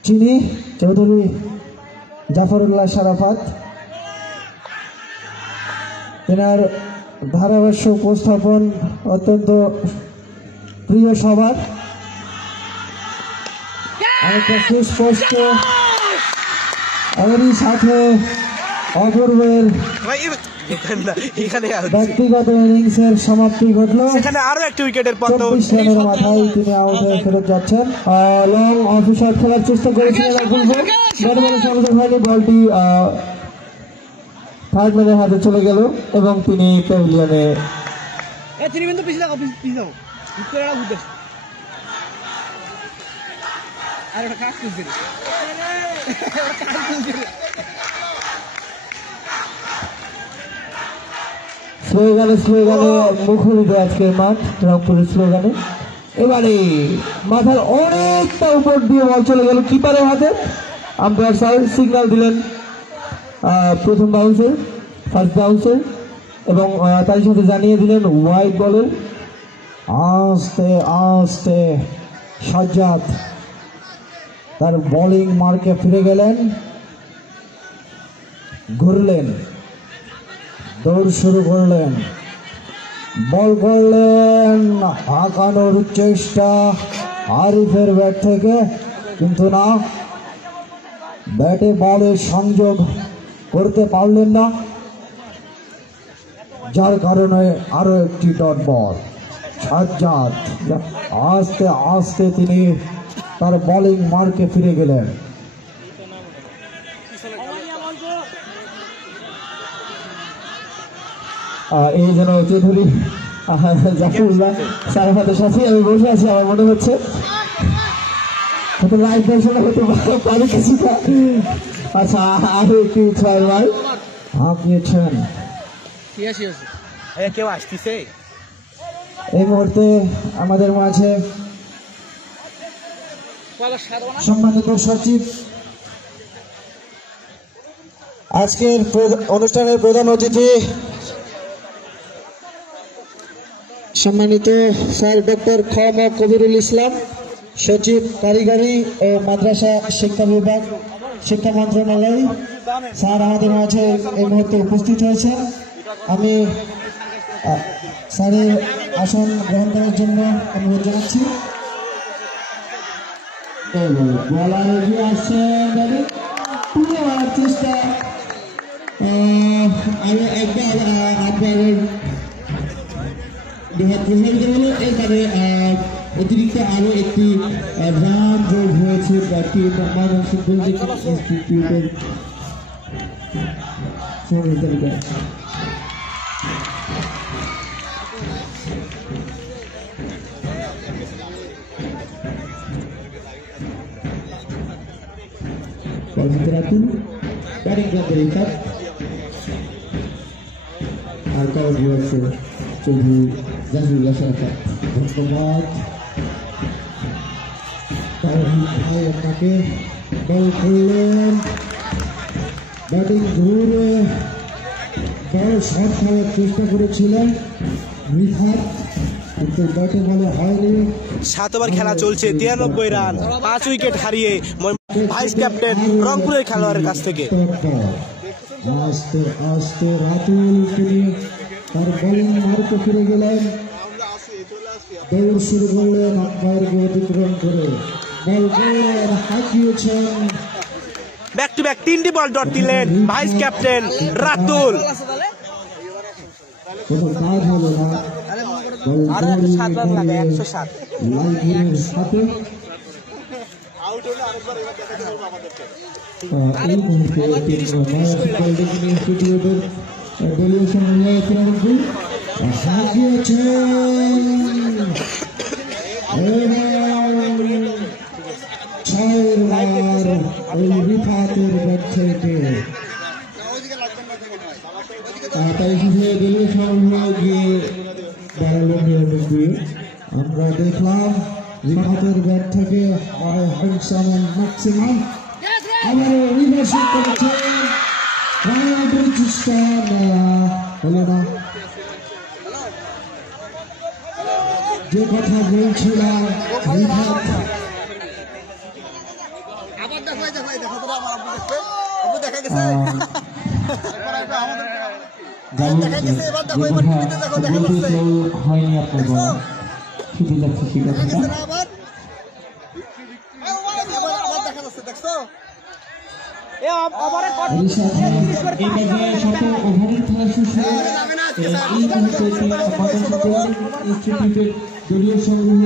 চিনি, চৌধুরী জাফরুল্লাহ শারাফাত। তেনার ধারাভাষ্য উপস্থাপন অত্যন্ত প্রিয় সবার, অনেকটা সুস্পষ্ট। এরই সাথে অপূর্বের ব্যক্তিগত ইনিংসের সমাপ্তি ঘটলো, সেখানে আরো একটি উইকেটের পতন। 24 রানের মাথায় তিনি আউট হয়ে ফেরত যাচ্ছেন। লং অফিসার খেলার চেষ্টা করেছিলেন বলটি থার্ড ম্যানের হাতে চলে গেল এবং তিনি প্যাভিলিয়নে তিনি কিন্তু পিছিয়ে যাও পিছিয়ে যাও বুঝতে আর ওটা কাজ করছে স্লোগানে মুখরিত আজকের মাঠ রংপুরের স্লোগানে। এবারে মাথার অনেকটা উপর দিয়ে বল চলে গেল কিপারের হাতে। আম্পায়ার স্যার সিগন্যাল দিলেন প্রথম বাউন্সের, ফার্স্ট বাউন্সের, এবং তার সাথে জানিয়ে দিলেন ওয়াইড বলের। আস্তে আস্তে সাজ্জাদ তার বোলিং মার্কে ফিরে গেলেন, ঘুরলেন, দৌড় শুরু করলেন, বল করলেন, হাঁকানোর চেষ্টা আরিফের ব্যাট থেকে, কিন্তু না, ব্যাটে বলে সংযোগ করতে পারলেন না, যার কারণে আরো একটি ডট বল। সাজ্জাদ আস্তে আস্তে তিনি তার বোলিং মার্কে ফিরে গেলেন। এই যেন চৌধুরী জাফরুল্লাহ স্যারের হাতের সাথে আমি বসে আছি, আমার মনে হচ্ছে লাইভ দর্শনে হতে পারে কিছুটা। আচ্ছা, আরো একটি 6 বার হাঁকিয়েছেন। কেউ আসতেছে এই মুহূর্তে আমাদের মাঝে সম্মানিত সচিব, আজকের অনুষ্ঠানের প্রধান অতিথি সম্মানিত স্যার ডক্টর খ.ম. কবিরুল ইসলাম, সচিব কারিগরি ও মাদ্রাসা শিক্ষা বিভাগ, শিক্ষা মন্ত্রণালয়, স্যার আমাদের মাঝে এই মুহূর্তে উপস্থিত হয়েছেন। আমি স্যারের আসন গ্রহণ করার জন্য অনুরোধ জানাচ্ছি। বলার এগিয়ে আসছেন চেষ্টা, আমি একবার আপনার প্রভাবিত হলো। এরপরে অতিরিক্ত আরো একটি রান যোগ হয়েছে ইনস্টিটিউটের রাখুন ব্যাটিং ক্লাবের কাপ আর কাউন্ট হয়েছে চৌধুরী জাহিরুল্লাহ সরকার। ধন্যবাদ ভাই, আপনাকে বল করলেন, ব্যাটিং ঘুরে বল শট খেলার চেষ্টা করেছিলেন রিফাত, কিন্তু ব্যাটে বলে হয়নি। 7 ওভার খেলা চলছে, 93 রান, 5 উইকেট হারিয়ে ভাইস ক্যাপ্টেন রংপুরের খেলোয়াড়ের কাছ থেকে। আস্তে আস্তে রাতুল তিনি তার বোলিং মার্কে ফিরে গেলেন, দৌড় শুরু করলেন, আম্পায়ারকে অতিক্রম করে বল করলেন, হাঁকিয়েছেন। ব্যাক টু ব্যাক 3টি বল ডট দিলেন ভাইস ক্যাপ্টেন রাতুল। কোনো কাজ হলো না, লাইনের সাথে এই মুহূর্তে ইনস্টিটিউটের দলীয় সমন্বয় হাঁকিয়েছেন রিফাতের ব্যাট থেকে। তাই দলীয় সমন্বয় গিয়ে দাঁড়ালো নিয়মিত। আমরা দেখলাম রিফাতের ব্যাট থেকে ম্যাক্সিমাম আবারও রিভার্সিং করেছেন, চেষ্টা হলো না। যে কথা বলছিলাম রিফাত হয়নি আপনার বলা, শুধু যাচ্ছে সে কথাটা। দলীয় সংগ্রহ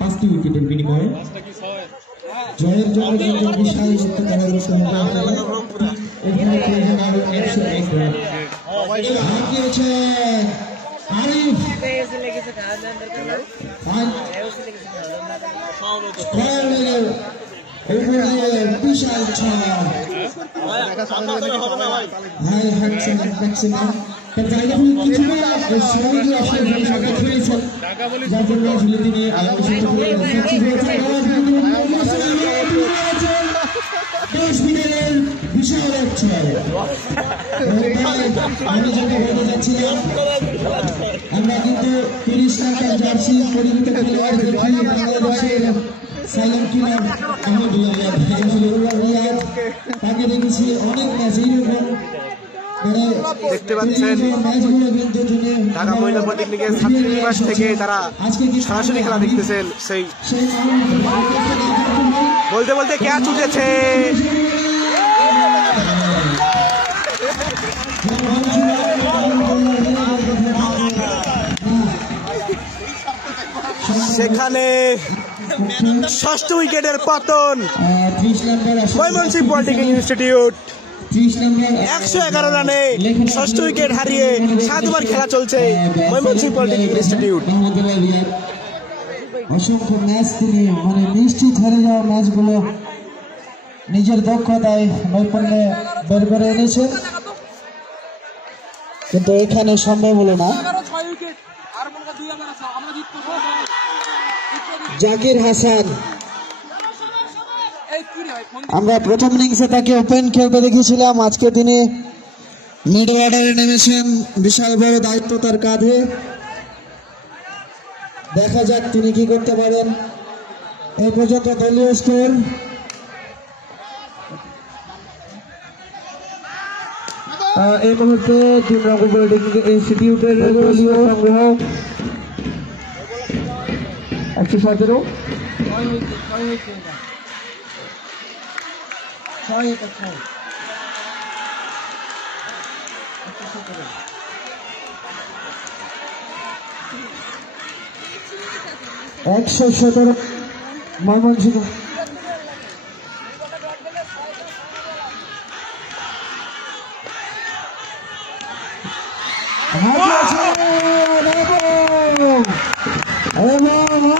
5টি উইকেটের বিনিময়ে জয়ের জন্য বিশাল এখানে প্রয়োজন আরো 101 রান। হাঁকি হচ্ছেন আরিফ, বিশাল ছয়, হাই হ্যান্ডসাম ম্যাক্সিমাম তার জায়গা হলো কিছুটা সহজে আসলে সংখ্যা খেয়েছেন, যার জন্য আসলে তিনি দেশবিদের বিশাল এক ছয়। আমি যেটা বলতে যাচ্ছিলাম, আমরা কিন্তু 30 টাকার জার্সি পরিহিত খেলোয়াড় দেখি বাংলাদেশের সাইলেন্ট কিলার আহমদুল্লাহ রিয়াদ, তাকে দেখেছি অনেক ম্যাচ এইরকম দেখতে পাচ্ছেন ঢাকা মহিলা পলিটেকনিকের ছাত্রীনিবাস থেকে তারা সরাসরি খেলা দেখতেছেন। সেই বলতে বলতে ক্যাচ উঠেছে, সেখানে ষষ্ঠ উইকেটের পতন ময়মনসিংহ পলিটেকনিক ইনস্টিটিউট 111 রানে ষষ্ঠ উইকেট হারিয়ে 7 ওভার খেলা চলছে ময়মনসিংহ পলিটেকনিক ইনস্টিটিউট। অসংখ্য ম্যাচ তিনি মানে নিশ্চিত হেরে যাওয়া ম্যাচগুলো নিজের দক্ষতায় নৈপুণ্যে বের করে এনেছে, কিন্তু এখানে সম্ভব হলো না। জাকির হাসান, আমরা প্রথম ইনিংসে তাকে ওপেন খেলতে দেখেছিলাম, আজকে তিনি মিড অর্ডারে নেমেছেন, বিশাল বড় দায়িত্ব তার কাঁধে। দেখা যাক তিনি কি করতে পারেন। এই পর্যন্ত দলীয় স্কোর এই মুহূর্তে রংপুর পলিটেকনিক ইনস্টিটিউটের দলীয় সংগ্রহ 117। ময়মনসিংহ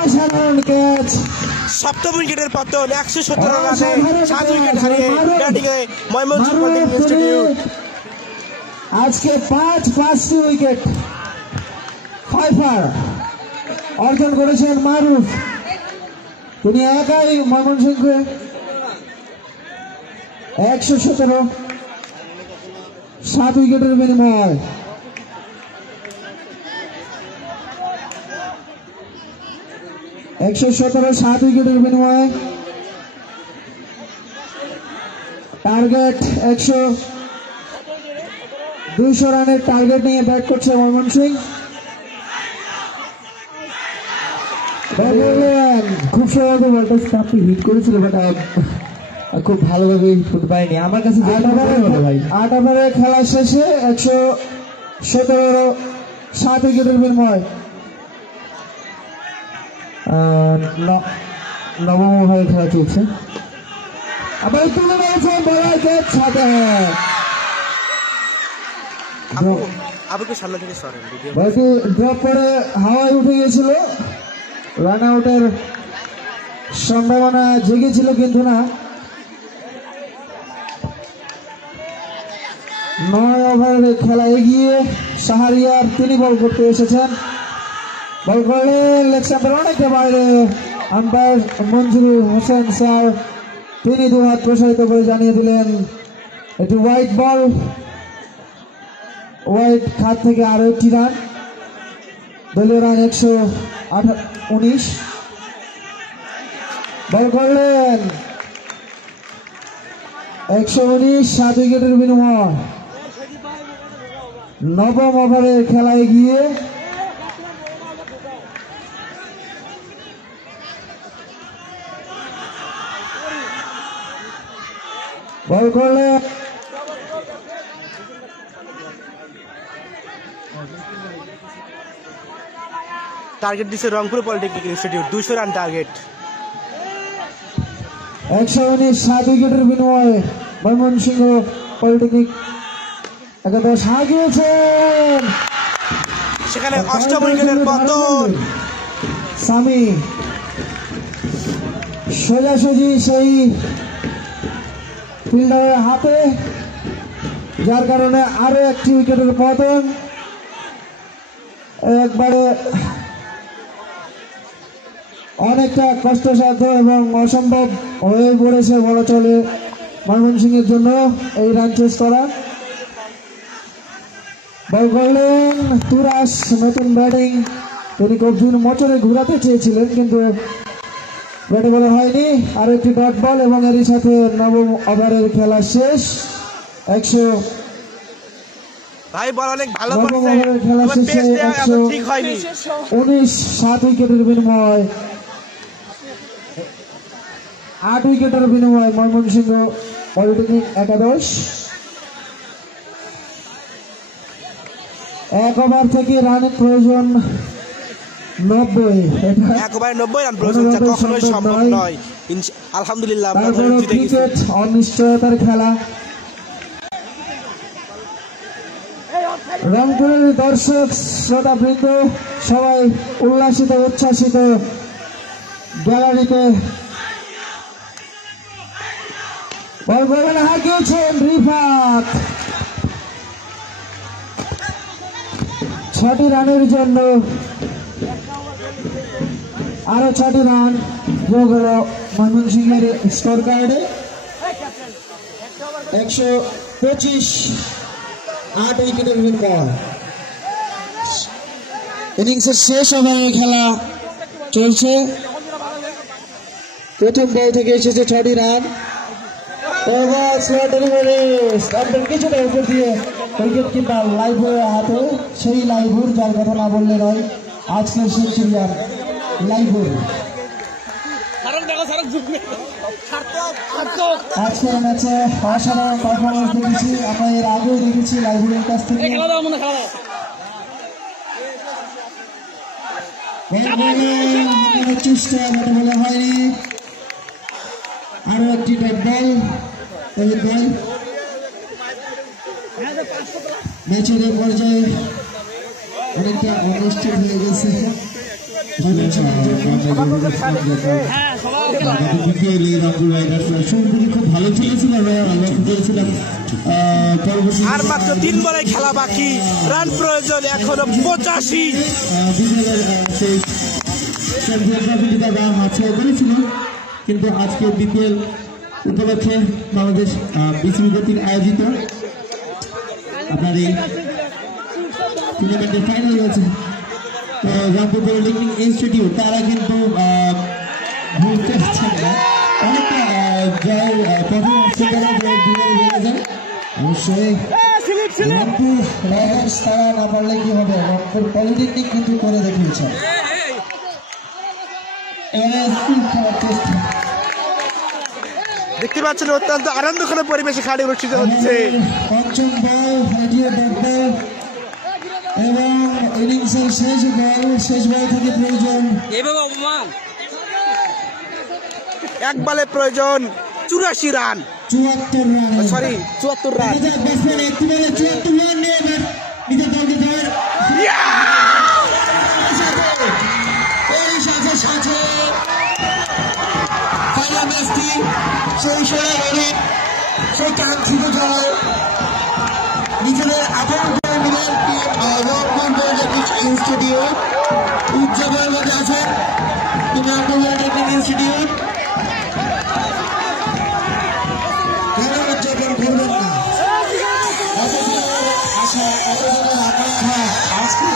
অসাধারণ ক্যাচ। সপ্তম উইকেটের পতন 117 রানে 7 উইকেট হারিয়ে ব্যাটিংয়ে ময়মনসিংহ পলিটেকনিক ইনস্টিটিউট। আজকে 5টি উইকেট 5 অর্জন করেছেন মারুফ, তিনি একাই ময়মনসিংহে 117 7 উইকেটের বিনিময়। সাত উইকেটের বিনিময়ে টার্গেট 200 রানের টার্গেট নিয়ে ব্যাট করছে ময়মনসিংহ। খুব সহজে বলটা স্টাম্পে হিট করেছিল, বাট খুব ভালোভাবে হিট করতে পারেনি। আমার কাছে 8 ওভারে খেলা শেষে 117 7 উইকেটের বিনিময় নবম ওভারে খেলা চলছে। আবার তুলে রয়েছে বলার ক্যাচ সাথে বলটি ড্রপ করে হাওয়ায় উঠে গিয়েছিল, রান আউটের সম্ভাবনা জেগেছিল কিন্তু না। 9 ওভারের খেলা এগিয়ে শাহরিয়ার তিনি বল করতে এসেছেন, বল করলেন লেগ স্টাম্পের অনেকটা বাইরে। আম্পায়ার মঞ্জুরুল হোসেন স্যার তিনি 2 হাত প্রসারিত করে জানিয়ে দিলেন এটি হোয়াইট বল। হোয়াইট খাত থেকে আরো একটি রান, দলীয় রান 119। বল করলেন 119 7 উইকেটের বিনিময়। নবম ওভারের খেলায় গিয়ে বল করলেন টার্গেট দিচ্ছে Rangpur polytechnic institute 200 run target. 119 7 উইকেটের বিনিময়ে ময়মনসিংহ পলিটেকনিক একাদশ হারিয়েছেন। সেখানে অষ্টম উইকেটের পতন। সামি সোজাসুজি সেই ফিল্ডারের হাতে, যার কারণে আরো একটি উইকেটের পতন। একবারে অনেকটা কষ্টসাধ্য এবং অসম্ভব হয়ে পড়েছে বলা চলে ময়মনসিংহের জন্য এই রান চেস করা। বল করলেন তুরাস, নতুন ব্যাটিং। তিনি কবজির মোচরে ঘুরাতে চেয়েছিলেন কিন্তু ব্যাটে বলা হয়নি। আর একটি ডট বল এবং এরই সাথে নবম ওভারের খেলা শেষ। 19 উইকেটের বিনিময় 8 উইকেটের বিনিময় ময়মনসিংহ পলিটেকনিক একাদশ। এক ওভার থেকে রানের প্রয়োজন 90। এক ওভারে 90 রান প্রয়োজন, যা কখনোই সম্ভব নয়। আলহামদুলিল্লাহ ক্রিকেট অনিশ্চয়তার খেলা। রংপুরের দর্শক শ্রোতাবৃন্দ সবাই উল্লাসিত উচ্ছ্বাসিত গ্যালারিতে। বল করবেন হাঁকিয়েছেন রিফাত। 6টি রানের জন্য আরো 6টি রান যোগ হলো ময়মনসিংহের স্কোর কার্ডে। 125, 8 উইকেটের বিনিময়। ইনিংসের শেষ ওভারে খেলা চলছে। প্রথম বল থেকে এসেছে 6টি রান। কিছুটা উপর দিয়ে উইকেট কিপার লাইভের হাতে, সেই লাইভুর যার কথা না বললে নয়, আজকের সেঞ্চুরিয়ান লাইভুর। আজকের ম্যাচে অসাধারণ পারফরমেন্স দেখেছি আমরা, এর আগেও দেখেছি লাইভুরের কাছ থেকে। চেষ্টা বলা হয়নি। আরো একটি ডট বল। ম্যাচের এই পর্যায়ে অনেকটা অনিশ্চিত হয়ে গেছে। খুব ভালো খেলেছিল, আর মাত্র 3 বলে খেলা বাকি, রান প্রয়োজন এখনো 85। করেছিল কিন্তু আজকে বিপিএল উপলক্ষে বাংলাদেশ বিসিবি কর্তৃক আয়োজিত আপনার এই টুর্নামেন্টের ফাইনাল হয়েছে। তো রংপুর পলিটেকনিক ইনস্টিটিউট তারা কিন্তু ঘুরতে পারছেন না, অনেকটা জয়ের অবশ্যই রংপুর রাইডার্স তারা না পারলে কি হবে, রংপুর পলিটেকনিক কিন্তু করে দেখিয়েছে। দেখতে পাচ্ছেন অত্যন্ত আনন্দঘন পরিবেশে খেলা অনুষ্ঠিত হচ্ছে। পঞ্চম বল এবং ইনিংসের শেষ বল থেকে প্রয়োজন এক বলে প্রয়োজন 84 রান, 74 রান। Sorry 74 run. সেই সময় সেই কাঙ্ক্ষিত জয় নিজেদের আপন করে নিলেন ইনস্টিটিউট। উদযাপনের মধ্যে আছেন রংপুর পলিটেকনিক ইনস্টিটিউট। কেন উদযাপন করবেন না? আশা, এতদিনের আকাঙ্ক্ষা আজকে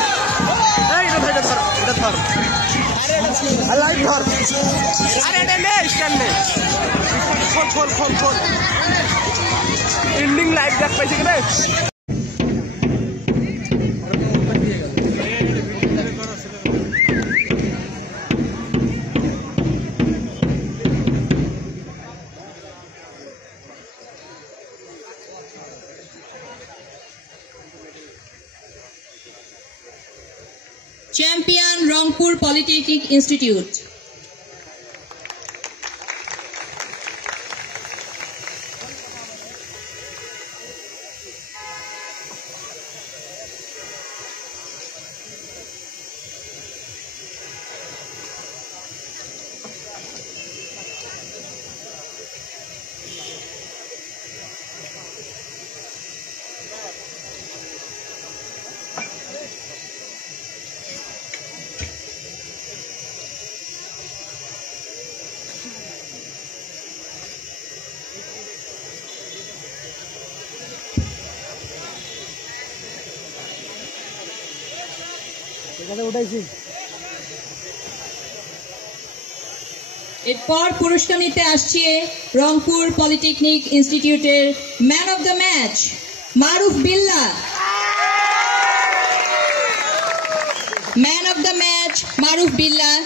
এন্ডিং লাইভ দেখ পাইছে কিনা। Champion Rangpur Polytechnic Institute. এরপর পুরস্কার নিতে আসছে রংপুর পলিটেকনিক ইনস্টিটিউটের man of the match Maruf Billah. Man of the match Maruf Billah.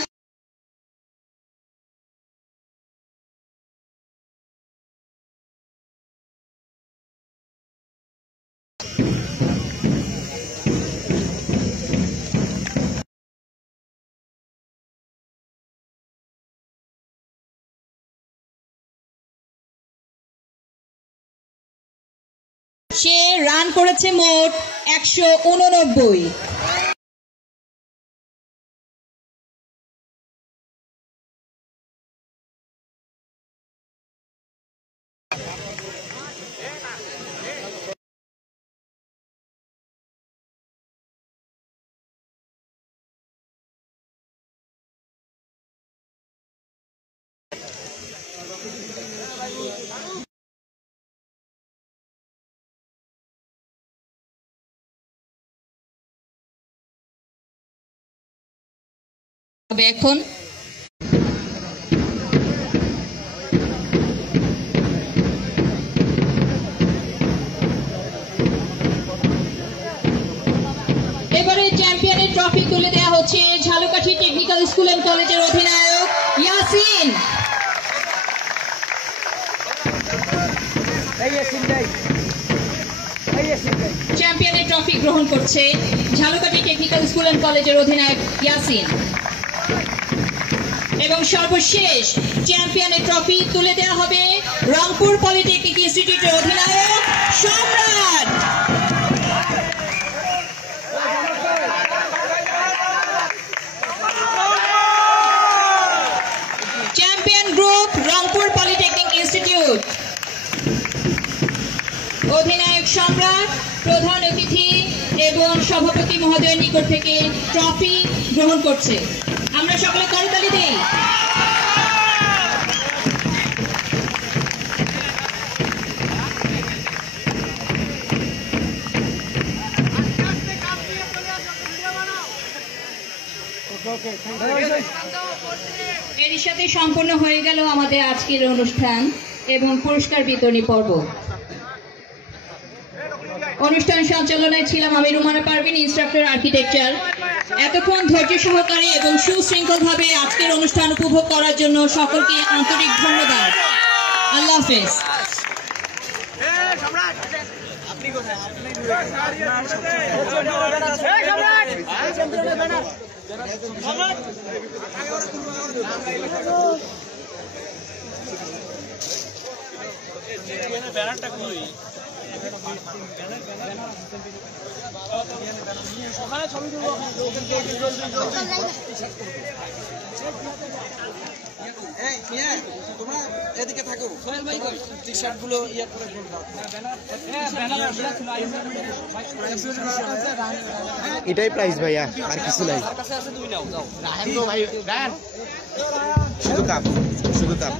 Say run করেছে মোট 189। এখন এবারে চ্যাম্পিয়নের ট্রফি তুলে দেওয়া হচ্ছে ঝালকাঠি টেকনিক্যাল স্কুল এন্ড কলেজের অধিনায়ক ইয়াসিন। চ্যাম্পিয়নের ট্রফি গ্রহণ করছে ঝালকাঠি টেকনিক্যাল স্কুল এন্ড কলেজের অধিনায়ক ইয়াসিন। এবং সর্বশেষ চ্যাম্পিয়নের ট্রফি তুলে দেওয়া হবে রংপুর পলিটেকনিক ইনস্টিটিউটের অধিনায়ক সম্রাট। Champion group Rangpur polytechnic institute. অধিনায়ক সম্রাট প্রধান অতিথি এবং সভাপতি মহোদয়ের নিকট থেকে ট্রফি গ্রহণ করছে। আমরা সকলে করতালি দেই। এর সাথে সম্পন্ন হয়ে গেল আমাদের আজকের অনুষ্ঠান এবং পুরস্কার বিতরণী পর্ব। অনুষ্ঠান সঞ্চালনায় ছিলাম আমি রুমানা পারভিন, ইনস্ট্রাক্টর আর্কিটেকচার। এতক্ষণ ধৈর্য সহকারে এবং সুশৃঙ্খলভাবে আজকের অনুষ্ঠান উপভোগ করার জন্য সকলকে আন্তরিক ধন্যবাদ। আল্লাহ হাফেজ। তোমরা এদিকে থাকো, টি শার্ট গুলো ইয়ার করে এটাই প্রাইস ভাইয়া, আর কিছু নাই। শুধু কাপ, শুধু কাপ।